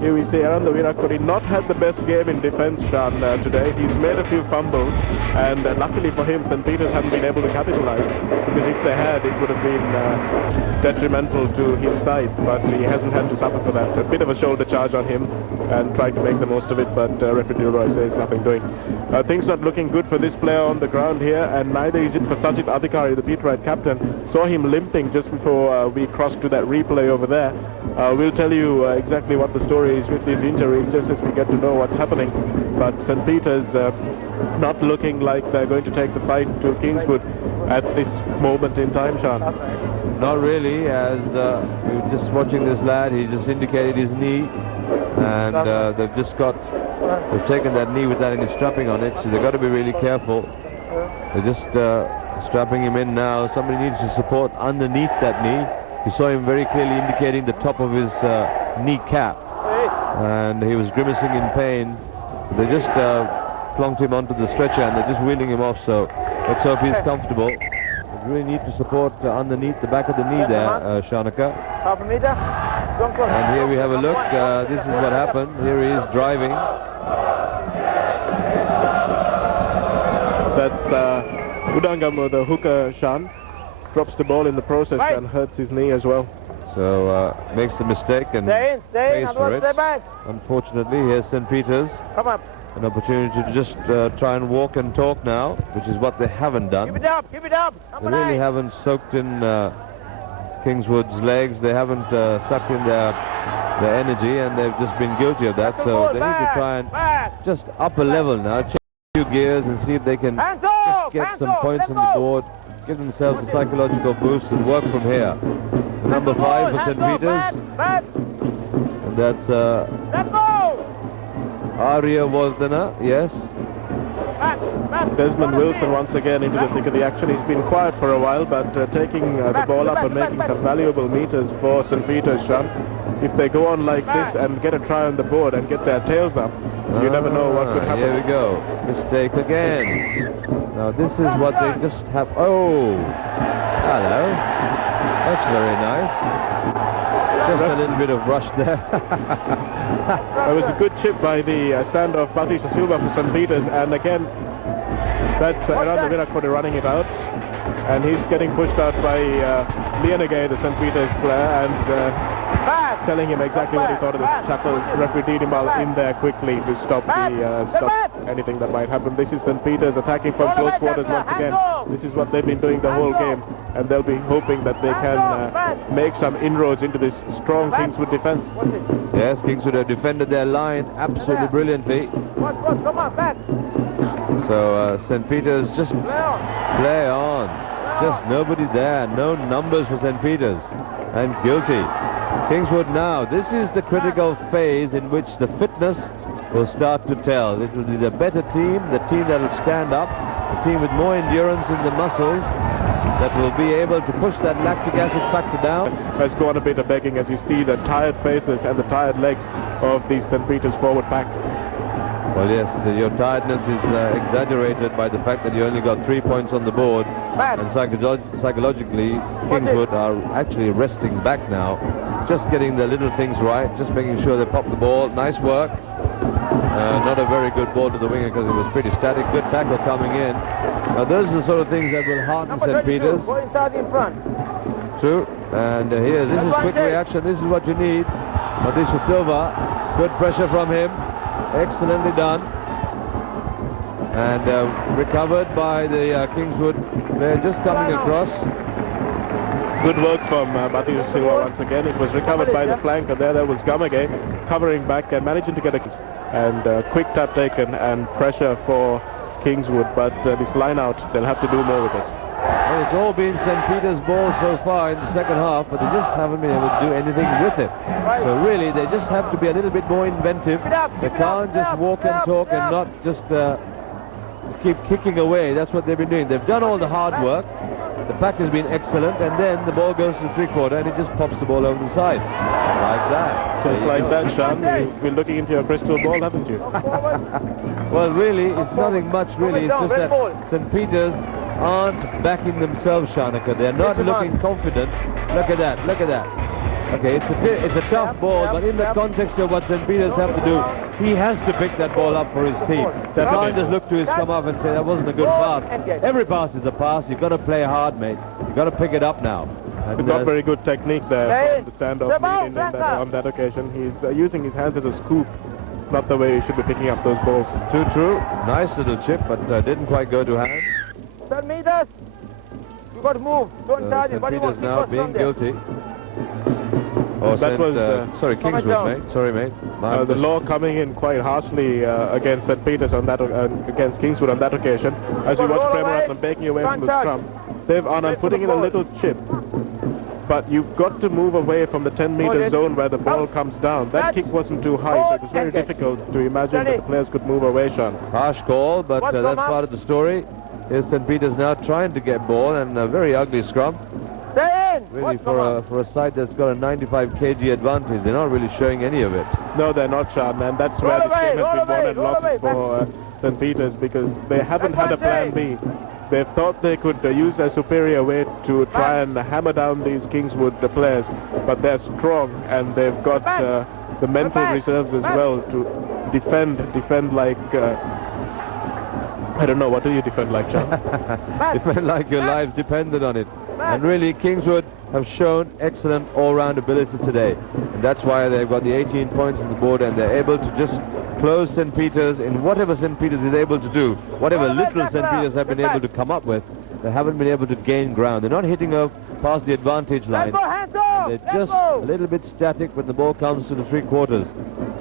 Here we see Aranda Virakodi not had the best game in defense, Sean, today. He's made a few fumbles, and luckily for him, St. Peter's haven't been able to capitalize, because if they had, it would have been detrimental to his side, but he hasn't had to suffer for that. A bit of a shoulder charge on him, and trying to make the most of it, but referee Roy says nothing doing. Things not looking good for this player on the ground here, and neither is it for Sajid Adhikari, the Pete Wright captain. Saw him limping just before we crossed to that replay over there. We'll tell you exactly what the story is with these injuries just as we get to know what's happening. But St. Peter's not looking like they're going to take the fight to Kingswood at this moment in time, Sean. Not really, as we were just watching this lad, he just indicated his knee, and they've taken that knee without any strapping on it, so they've got to be really careful. They're just strapping him in now. Somebody needs to support underneath that knee. You saw him very clearly indicating the top of his kneecap, and he was grimacing in pain. So they just plonked him onto the stretcher, and they're just wheeling him off, so let's hope he's comfortable. They really need to support underneath the back of the knee there, Shanaka. Half a meter. And here we have a look. This is what happened. Here he is driving. That's Udangam, the hooker, Sean. Drops the ball in the process and hurts his knee as well. So makes the mistake and pays for it. Unfortunately, here's St. Peter's. Come up. An opportunity to just try and walk and talk now, which is what they haven't done. Keep it up. They really haven't soaked in Kingswood's legs. They haven't sucked in their energy, and they've just been guilty of that. So they need to try and just up a level now, change a few gears and see if they can just get some points on the board, give themselves a psychological boost and work from here. The number 5 for St. Peter's, and that's Arya Wardana, yes. Desmond Wilson once again into the thick of the action. He's been quiet for a while, but taking the ball up and making some valuable meters for St. Peter's, Sean. If they go on like this and get a try on the board and get their tails up, you never know what could happen. Here we go. Mistake again. Now this is what they just have. Oh, hello. That's very nice. Just a little bit of rush there. That was a good chip by the standoff Batisha Silva for St. Peter's, and again that's Aranda Virakodi running it out, and he's getting pushed out by Lianagay, the St. Peter's player, and telling him exactly what he thought of the tackle. Referee Didimal in there quickly to stop anything that might happen. This is St. Peter's attacking from close quarters once again. This is what they've been doing the whole game, and they'll be hoping that they can make some inroads into this strong Kingswood defense. Yes, Kingswood have defended their line absolutely brilliantly. Come on, back. So St. Peter's just play on. Just nobody there. No numbers for St. Peter's. And guilty. Kingswood now. This is the critical phase in which the fitness will start to tell. It will be the better team, the team that will stand up, the team with more endurance in the muscles that will be able to push that lactic acid factor down. Has gone a bit of begging as you see the tired faces and the tired legs of the St. Peter's forward pack. Well, yes, your tiredness is exaggerated by the fact that you only got 3 points on the board. And psychologically, Kingswood are actually resting back now, just getting the little things right, just making sure they pop the ball. Nice work. Not a very good ball to the winger because it was pretty static. Good tackle coming in. Now, those are the sort of things that will hearten St. Peter's. True. And here, this is quick reaction. This is what you need. Odisha Silva, good pressure from him. Excellently done. And recovered by the Kingswood player just coming across. Good work from Batiju Silva once again. It was recovered by the flank, and there was Gamage covering back and managing to get a and quick tap taken and pressure for Kingswood, but this line out, they'll have to do more with it. Well, it's all been St. Peter's ball so far in the second half, but they just haven't been able to do anything with it. So really, they just have to be a little bit more inventive. They can't just walk and talk and not just keep kicking away. That's what they've been doing. They've done all the hard work. The pack has been excellent, and then the ball goes to the three-quarter, and it just pops the ball over the side. Like that. Just like that, Sean. You've been looking into your crystal ball, haven't you? Well, really, it's nothing much, really. It's just that St. Peter's aren't backing themselves, Shanaka. They're not looking confident. Look at that, look at that. Okay, it's a tough ball, but in the context of what St. Peter's have to do, he has to pick that ball up for his team. They can't just look to his come up and say that wasn't a good pass. Every pass is a pass. You've got to play hard, mate. You've got to pick it up now. And not very good technique there from the standoff lead on that occasion. He's using his hands as a scoop, not the way he should be picking up those balls. Too true. Nice little chip, but didn't quite go to hand. 10 meters. You got to move. Don't charge it. St. Peter's now being guilty. That was sorry, Kingswood, mate. Sorry, mate. The law coming in quite harshly against St. Peter's on that against Kingswood on that occasion. As you watch Premaratnam breaking away from the scrum, they've Anand putting in a little chip. But you've got to move away from the 10-meter zone where the ball comes down. That kick wasn't too high, so it was very difficult to imagine that the players could move away, Sean. Harsh call, but that's part of the story. Here's St. Peter's now trying to get ball, and a very ugly scrum. Really, for a side that's got a 95 kg advantage, they're not really showing any of it. No, they're not, Sean, and that's where this game has been won and lost for St. Peter's, because they haven't had a plan B. They've thought they could use their superior weight to try and hammer down these Kingswood players, but they're strong, and they've got the mental reserves as well to defend like... I don't know, what do you defend like, John? Defend like your lives depended on it. And really, Kingswood have shown excellent all-round ability today. And that's why they've got the 18 points on the board, and they're able to just close St. Peter's in whatever St. Peter's is able to do. Whatever little St. Peter's have been able to come up with, they haven't been able to gain ground. They're not hitting past the advantage line. They're just a little bit static when the ball comes to the three-quarters.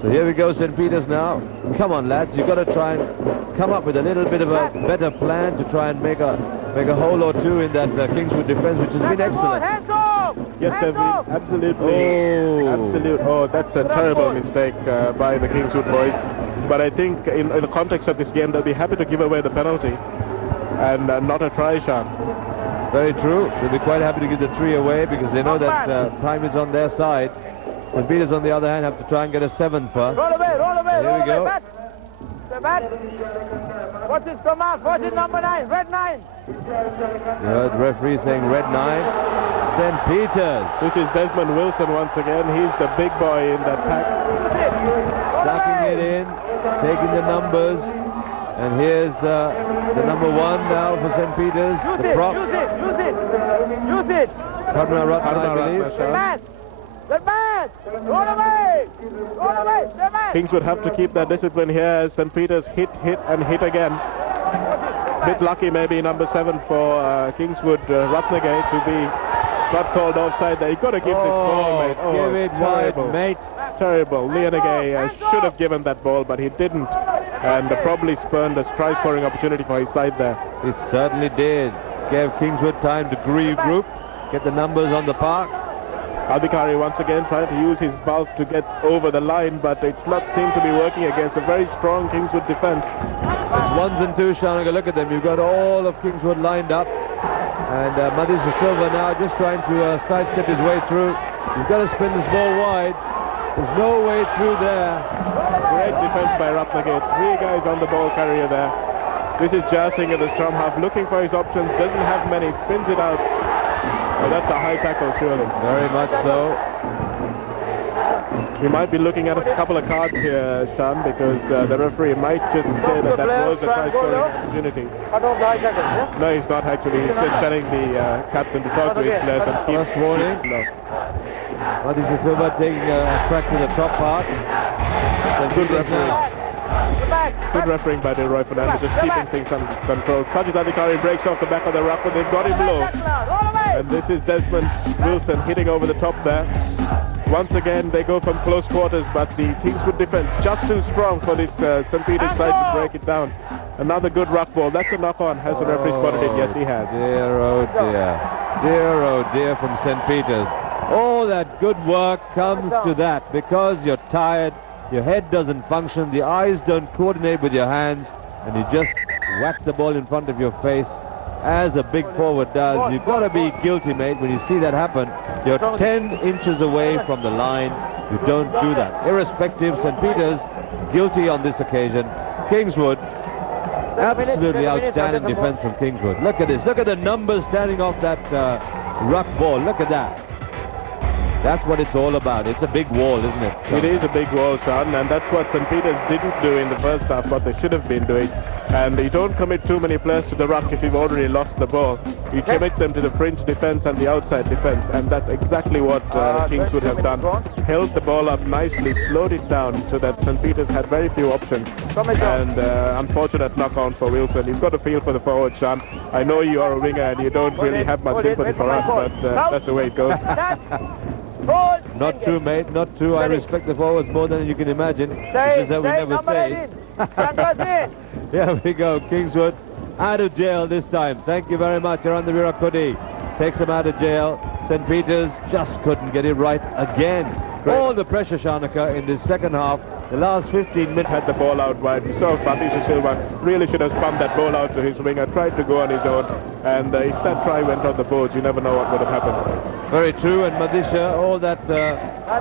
So here we go, St. Peter's now. Come on, lads, you've got to try and come up with a little bit of a better plan to try and make a hole or two in that Kingswood defense, which has been excellent. Yes, they've been absolutely. Oh, that's a terrible mistake by the Kingswood boys. But I think in the context of this game, they'll be happy to give away the penalty and not a try, Sean. Very true. They'll be quite happy to give the 3 away because they know that time is on their side. St. Peter's, on the other hand, have to try and get a 7 for. Roll away, here we go. Stay back. What's his command? What's his number 9? Red 9. You heard the referee saying red 9. St. Peter's. This is Desmond Wilson once again. He's the big boy in that pack. Sucking it in, taking the numbers. And here's the number 1 now for St. Peter's. The prop. Use it. Padma Ratna, I believe. The man. Kingswood have to keep their discipline here as St. Peter's hit and hit again. Bit lucky maybe number 7 for Kingswood, Rathnagate, to be not called offside there. You've got to give this ball, mate. Give it terrible. wide, mate. Terrible. Lianagay should have given that ball, but he didn't. And probably spurned a try-scoring opportunity for his side there. It certainly did. Gave Kingswood time to regroup, get the numbers on the park. Adhikari once again trying to use his bulk to get over the line, but it's not seemed to be working against a very strong Kingswood defence. It's 1s and 2s, Shanaka. Look at them. You've got all of Kingswood lined up. And Madhisa Silva now just trying to sidestep his way through. You've got to spin this ball wide. There's no way through there. Great defence by Rathnagate. 3 guys on the ball carrier there. This is Jasing at the scrum half, looking for his options, doesn't have many, spins it out. Oh, that's a high tackle, surely. Very much so. We might be looking at a couple of cards here, Shan, because the referee might just say that that was a try-scoring opportunity. No, he's not actually. He's just telling the captain to talk to his players and keep... First warning. Madhisa Silva taking a crack to the top part. Good refereeing. Good refereeing by Roy Fernandez, just keeping things under control. Sajid Adhikari breaks off the back of the ruck, but they've got him low. And this is Desmond Wilson hitting over the top there. Once again, they go from close quarters, but the Kingswood defence just too strong for this St. Peter's side to break it down. Another good ruck ball. That's a knock-on. Has the referee spotted it? Yes, he has. Dear, oh dear. Dear, oh dear from St. Peter's. All that good work comes to that because you're tired, your head doesn't function, the eyes don't coordinate with your hands, and you just whack the ball in front of your face as a big forward does. You've got to be guilty, mate, when you see that happen. You're 10 inches away from the line. You don't do that. Irrespective, St. Peter's guilty on this occasion. Kingswood, absolutely outstanding defense from Kingswood. Look at this. Look at the numbers standing off that ruck ball. Look at that. That's what it's all about. It's a big wall, isn't it? It is a big wall, Sean, and that's what St. Peter's didn't do in the first half, what they should have been doing. And you don't commit too many players to the ruck if you've already lost the ball. You commit them to the fringe defence and the outside defence, and that's exactly what Kings would have done. Held the ball up nicely, slowed it down so that St. Peter's had very few options. And unfortunate knock-on for Wilson. You've got to feel for the forward, Sean. I know you are a winger and you don't really have much sympathy for us, but that's the way it goes. Not true, mate, not true. I respect the forwards more than you can imagine. It's just that we never say. Here we go, Kingswood out of jail this time. Thank you very much. You're on the Virakodi. Takes him out of jail. St. Peter's just couldn't get it right again. All the pressure, Shanaka, in the second half. The last 15 minutes had the ball out wide. We saw Madhisa Silva really should have spun that ball out to his winger, tried to go on his own, and if that try went on the boards, you never know what would have happened. Very true, and Madhisa, all that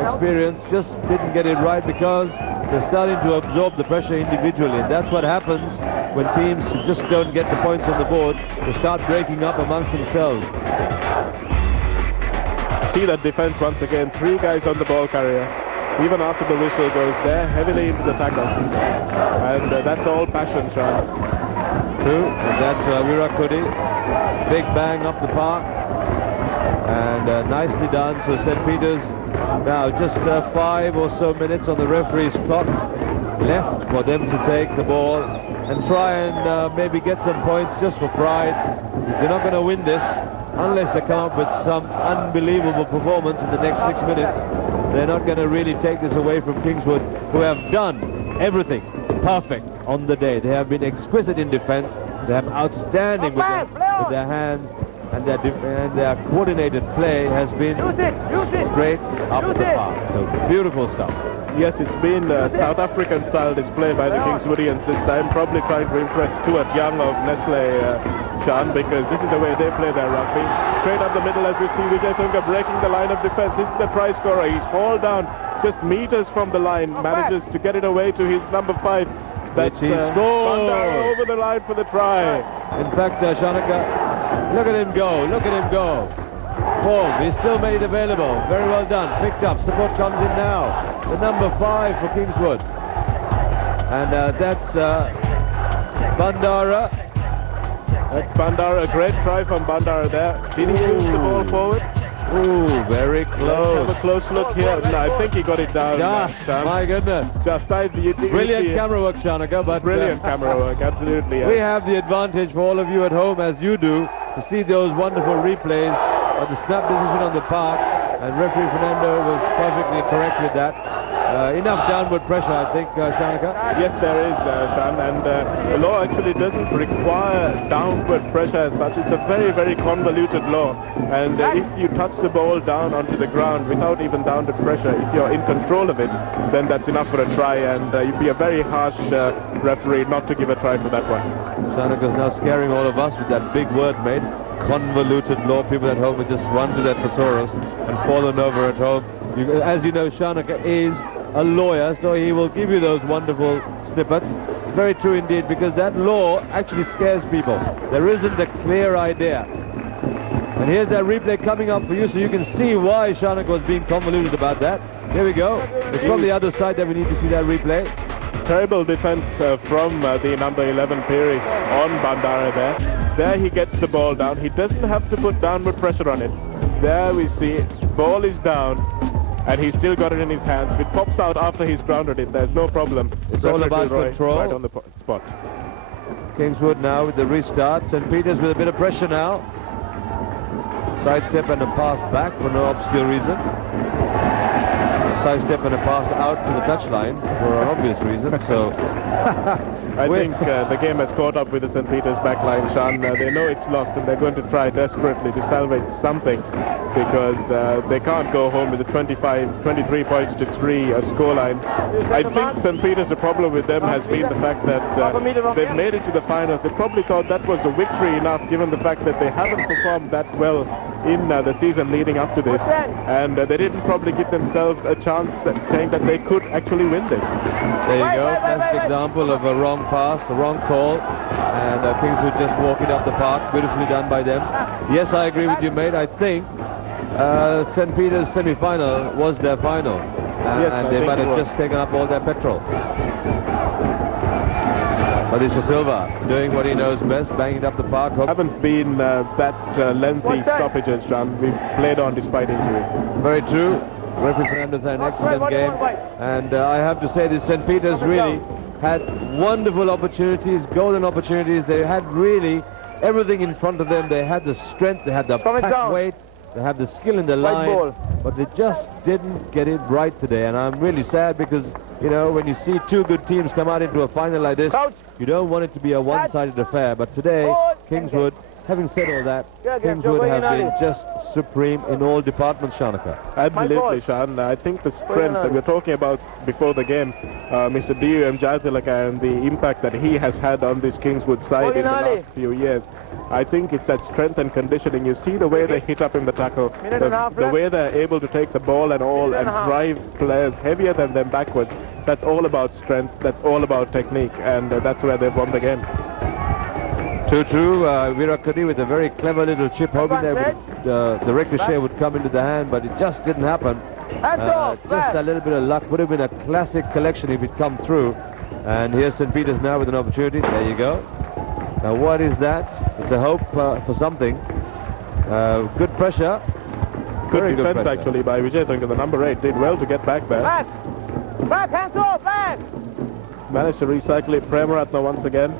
experience, just didn't get it right because they're starting to absorb the pressure individually. And that's what happens when teams just don't get the points on the board. They start breaking up amongst themselves. See that defense once again. 3 guys on the ball carrier. Even after the whistle goes there, heavily into the tackle. And that's all passion, Sean. True, and that's Virakodi. Big bang up the park. And nicely done. So St. Peter's now just 5 or so minutes on the referee's clock left for them to take the ball and try and maybe get some points just for pride. They're not going to win this unless they come up with some unbelievable performance in the next 6 minutes. They're not going to really take this away from Kingswood, who have done everything perfect on the day. They have been exquisite in defense. They have outstanding with their hands, and their coordinated play has been straight up the park. So beautiful stuff. Yes, it's been a South African style display by the Kingswoodians this time, probably trying to impress Stuart Young of Nestle, Sean, because this is the way they play their rugby. Straight up the middle as we see Vijay Tunga breaking the line of defense. This is the try scorer. He's hauled down just meters from the line, manages to get it away to his number 5. That's Bandara over the line for the try. In fact, Shanaka, look at him go, look at him go. Paul, he's still made it available. Very well done. Picked up. Support comes in now. The number 5 for Kingswood. And that's Bandara. That's Bandara. A great try from Bandara there. Did he push the ball forward? Ooh, very Let's close. have a close look here. No, I think he got it down. Sam. My goodness. Just Brilliant camera work, Shanaka, but brilliant camera work, absolutely. we have the advantage for all of you at home, as you do, to see those wonderful replays of the snap decision on the park, and referee Fernando was perfectly correct with that. Enough downward pressure, I think, Shanaka. Yes, there is, Shan, and the law actually doesn't require downward pressure as such. It's a very, very convoluted law, and if you touch the ball down onto the ground without even downward pressure, if you're in control of it, then that's enough for a try, and you'd be a very harsh referee not to give a try for that one. Shanaka's now scaring all of us with that big word, mate. Convoluted law. People at home would just run to their thesaurus and fallen over at home. As you know, Shanaka is a lawyer, so he will give you those wonderful snippets. Very true indeed, because that law actually scares people. There isn't a clear idea. And here's that replay coming up for you, so you can see why Shanaka was being convoluted about that. Here we go. It's from the other side that we need to see that replay. Terrible defense from the number 11 Pires on Bandara there. There he gets the ball down. He doesn't have to put downward pressure on it. There we see ball is down, and he's still got it in his hands. If it pops out after he's grounded it, there's no problem. It's all about control. Right on the spot. Kingswood now with the restart. St. Peter's with a bit of pressure now. Sidestep and a pass back for no obscure reason. A sidestep and a pass out to the touchline for an obvious reason. So I think the game has caught up with the St. Peter's backline, Sean. They know it's lost, and they're going to try desperately to salvage something, because they can't go home with a 23 points to 3 scoreline. I think St. Peter's, the problem with them has been the fact that they've made it to the finals. They probably thought that was a victory enough, given the fact that they haven't performed that well in the season leading up to this, and they didn't probably give themselves a chance saying that they could actually win this. There you go, classic example of a wrong pass, a wrong call, and Kingswood just walking up the park. Beautifully done by them. Yes, I agree with you, mate. I think St. Peter's semi-final was their final, and they might have just taken up all their petrol. Adisha Silva doing what he knows best, banging up the park. Haven't been that lengthy stoppages, John. We've played on despite injuries. Very true. Referee Fernandez had an excellent game, and I have to say this, St. Peter's really had wonderful opportunities, golden opportunities. They had really everything in front of them. They had the strength, they had the pack weight, they had the skill in the line, but they just didn't get it right today. And I'm really sad, because, you know, when you see two good teams come out into a final like this, you don't want it to be a one-sided affair. But today, Kingswood, having said all that, Kingswood have been just supreme in all departments, Shanaka. Absolutely, Shan. I think the strength that we were talking about before the game, Mr. D.U.M. Jayatilaka, and the impact that he has had on this Kingswood side in the last few years, I think it's that strength and conditioning. You see the way they hit up in the tackle, the way they're able to take the ball and all and drive players heavier than them backwards. That's all about strength, that's all about technique, and that's where they've won the game. True. Virat Kohli with a very clever little chip, hoping that the ricochet would come into the hand, but it just didn't happen. Just a little bit of luck. Would have been a classic collection if it come through. And here's St. Peter's now with an opportunity. There you go. Now what is that? It's a hope for something. Good pressure. Good defense actually by Vijay Tunga. The number 8 did well to get back there. Back, hands off, back! Managed to recycle it. Premaratna once again.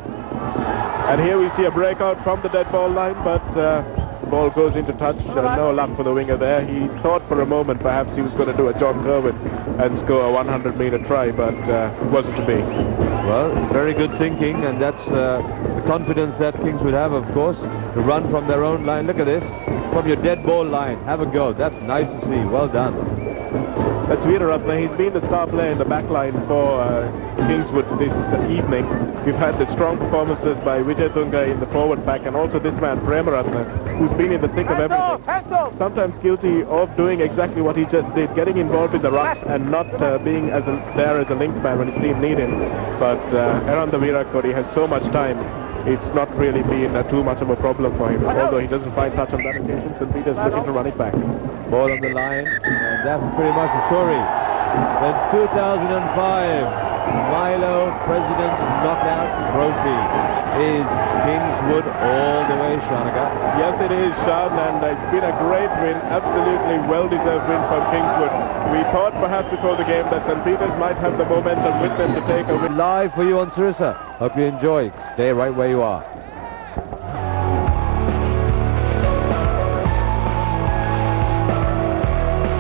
And here we see a breakout from the dead ball line, but the ball goes into touch. No luck for the winger there. He thought for a moment perhaps he was going to do a John Kerwin and score a 100-meter try, but it wasn't to be. Well, very good thinking, and that's the confidence that Kings would have, of course, to run from their own line. Look at this, from your dead ball line. Have a go. That's nice to see. Well done. That's Veeraratne. He's been the star player in the back line for Kingswood this evening. We've had the strong performances by Vijay Tunga in the forward pack, and also this man, Premaratne, who's been in the thick of everything. Sometimes guilty of doing exactly what he just did, getting involved in the rucks and not being there as a link man when his team need him. But Eranda Virat Kohli has so much time, it's not really been too much of a problem for him. Although he doesn't find touch on that occasion, St. Peter's looking to run it back. Ball on the line, and that's pretty much the story. The 2005 Milo President's Knockout Trophy is Kingswood all the way, Shanaka. Yes, it is, Sean, and it's been a great win, absolutely well-deserved win from Kingswood. We thought perhaps before the game that St. Peter's might have the momentum with them to take a win. Live for you on Sarissa. Hope you enjoy. Stay right where you are.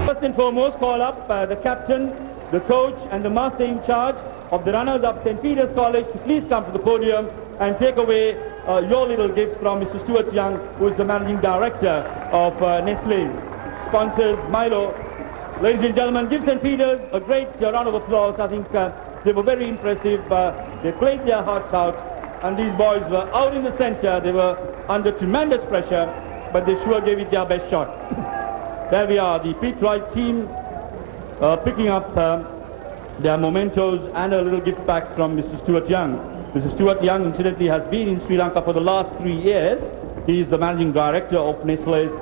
First and foremost, call up the captain, the coach and the master in charge of the runners-up St. Peter's College to please come to the podium and take away your little gifts from Mr. Stuart Young, who is the managing director of Nestle's. Sponsors Milo. Ladies and gentlemen, give St. Peter's a great round of applause. I think they were very impressive. They played their hearts out, and these boys were out in the center. They were under tremendous pressure, but they sure gave it their best shot. There we are, the Pete Wright team picking up their mementos and a little gift back from Mr. Stuart Young. Mr. Stuart Young, incidentally, has been in Sri Lanka for the last 3 years. He is the managing director of Nestle's.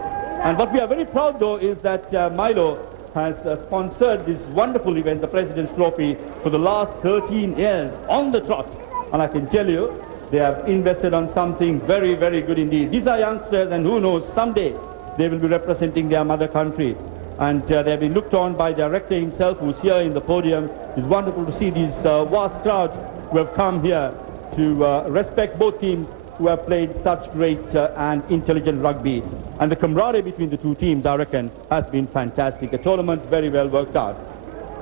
And what we are very proud, though, is that Milo has sponsored this wonderful event, the President's Trophy, for the last 13 years on the trot. And I can tell you, they have invested on something very, very good indeed. These are youngsters, and who knows, someday they will be representing their mother country. And they have been looked on by the director himself, who's here in the podium. It's wonderful to see these vast crowds who have come here to respect both teams who have played such great and intelligent rugby. And the camaraderie between the two teams, I reckon, has been fantastic. A tournament very well worked out.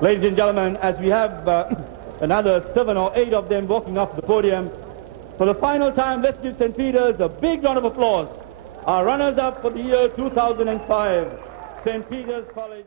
Ladies and gentlemen, as we have another 7 or 8 of them walking up the podium, for the final time, let's give St. Peter's a big round of applause. Our runners-up for the year 2005, St. Peter's College.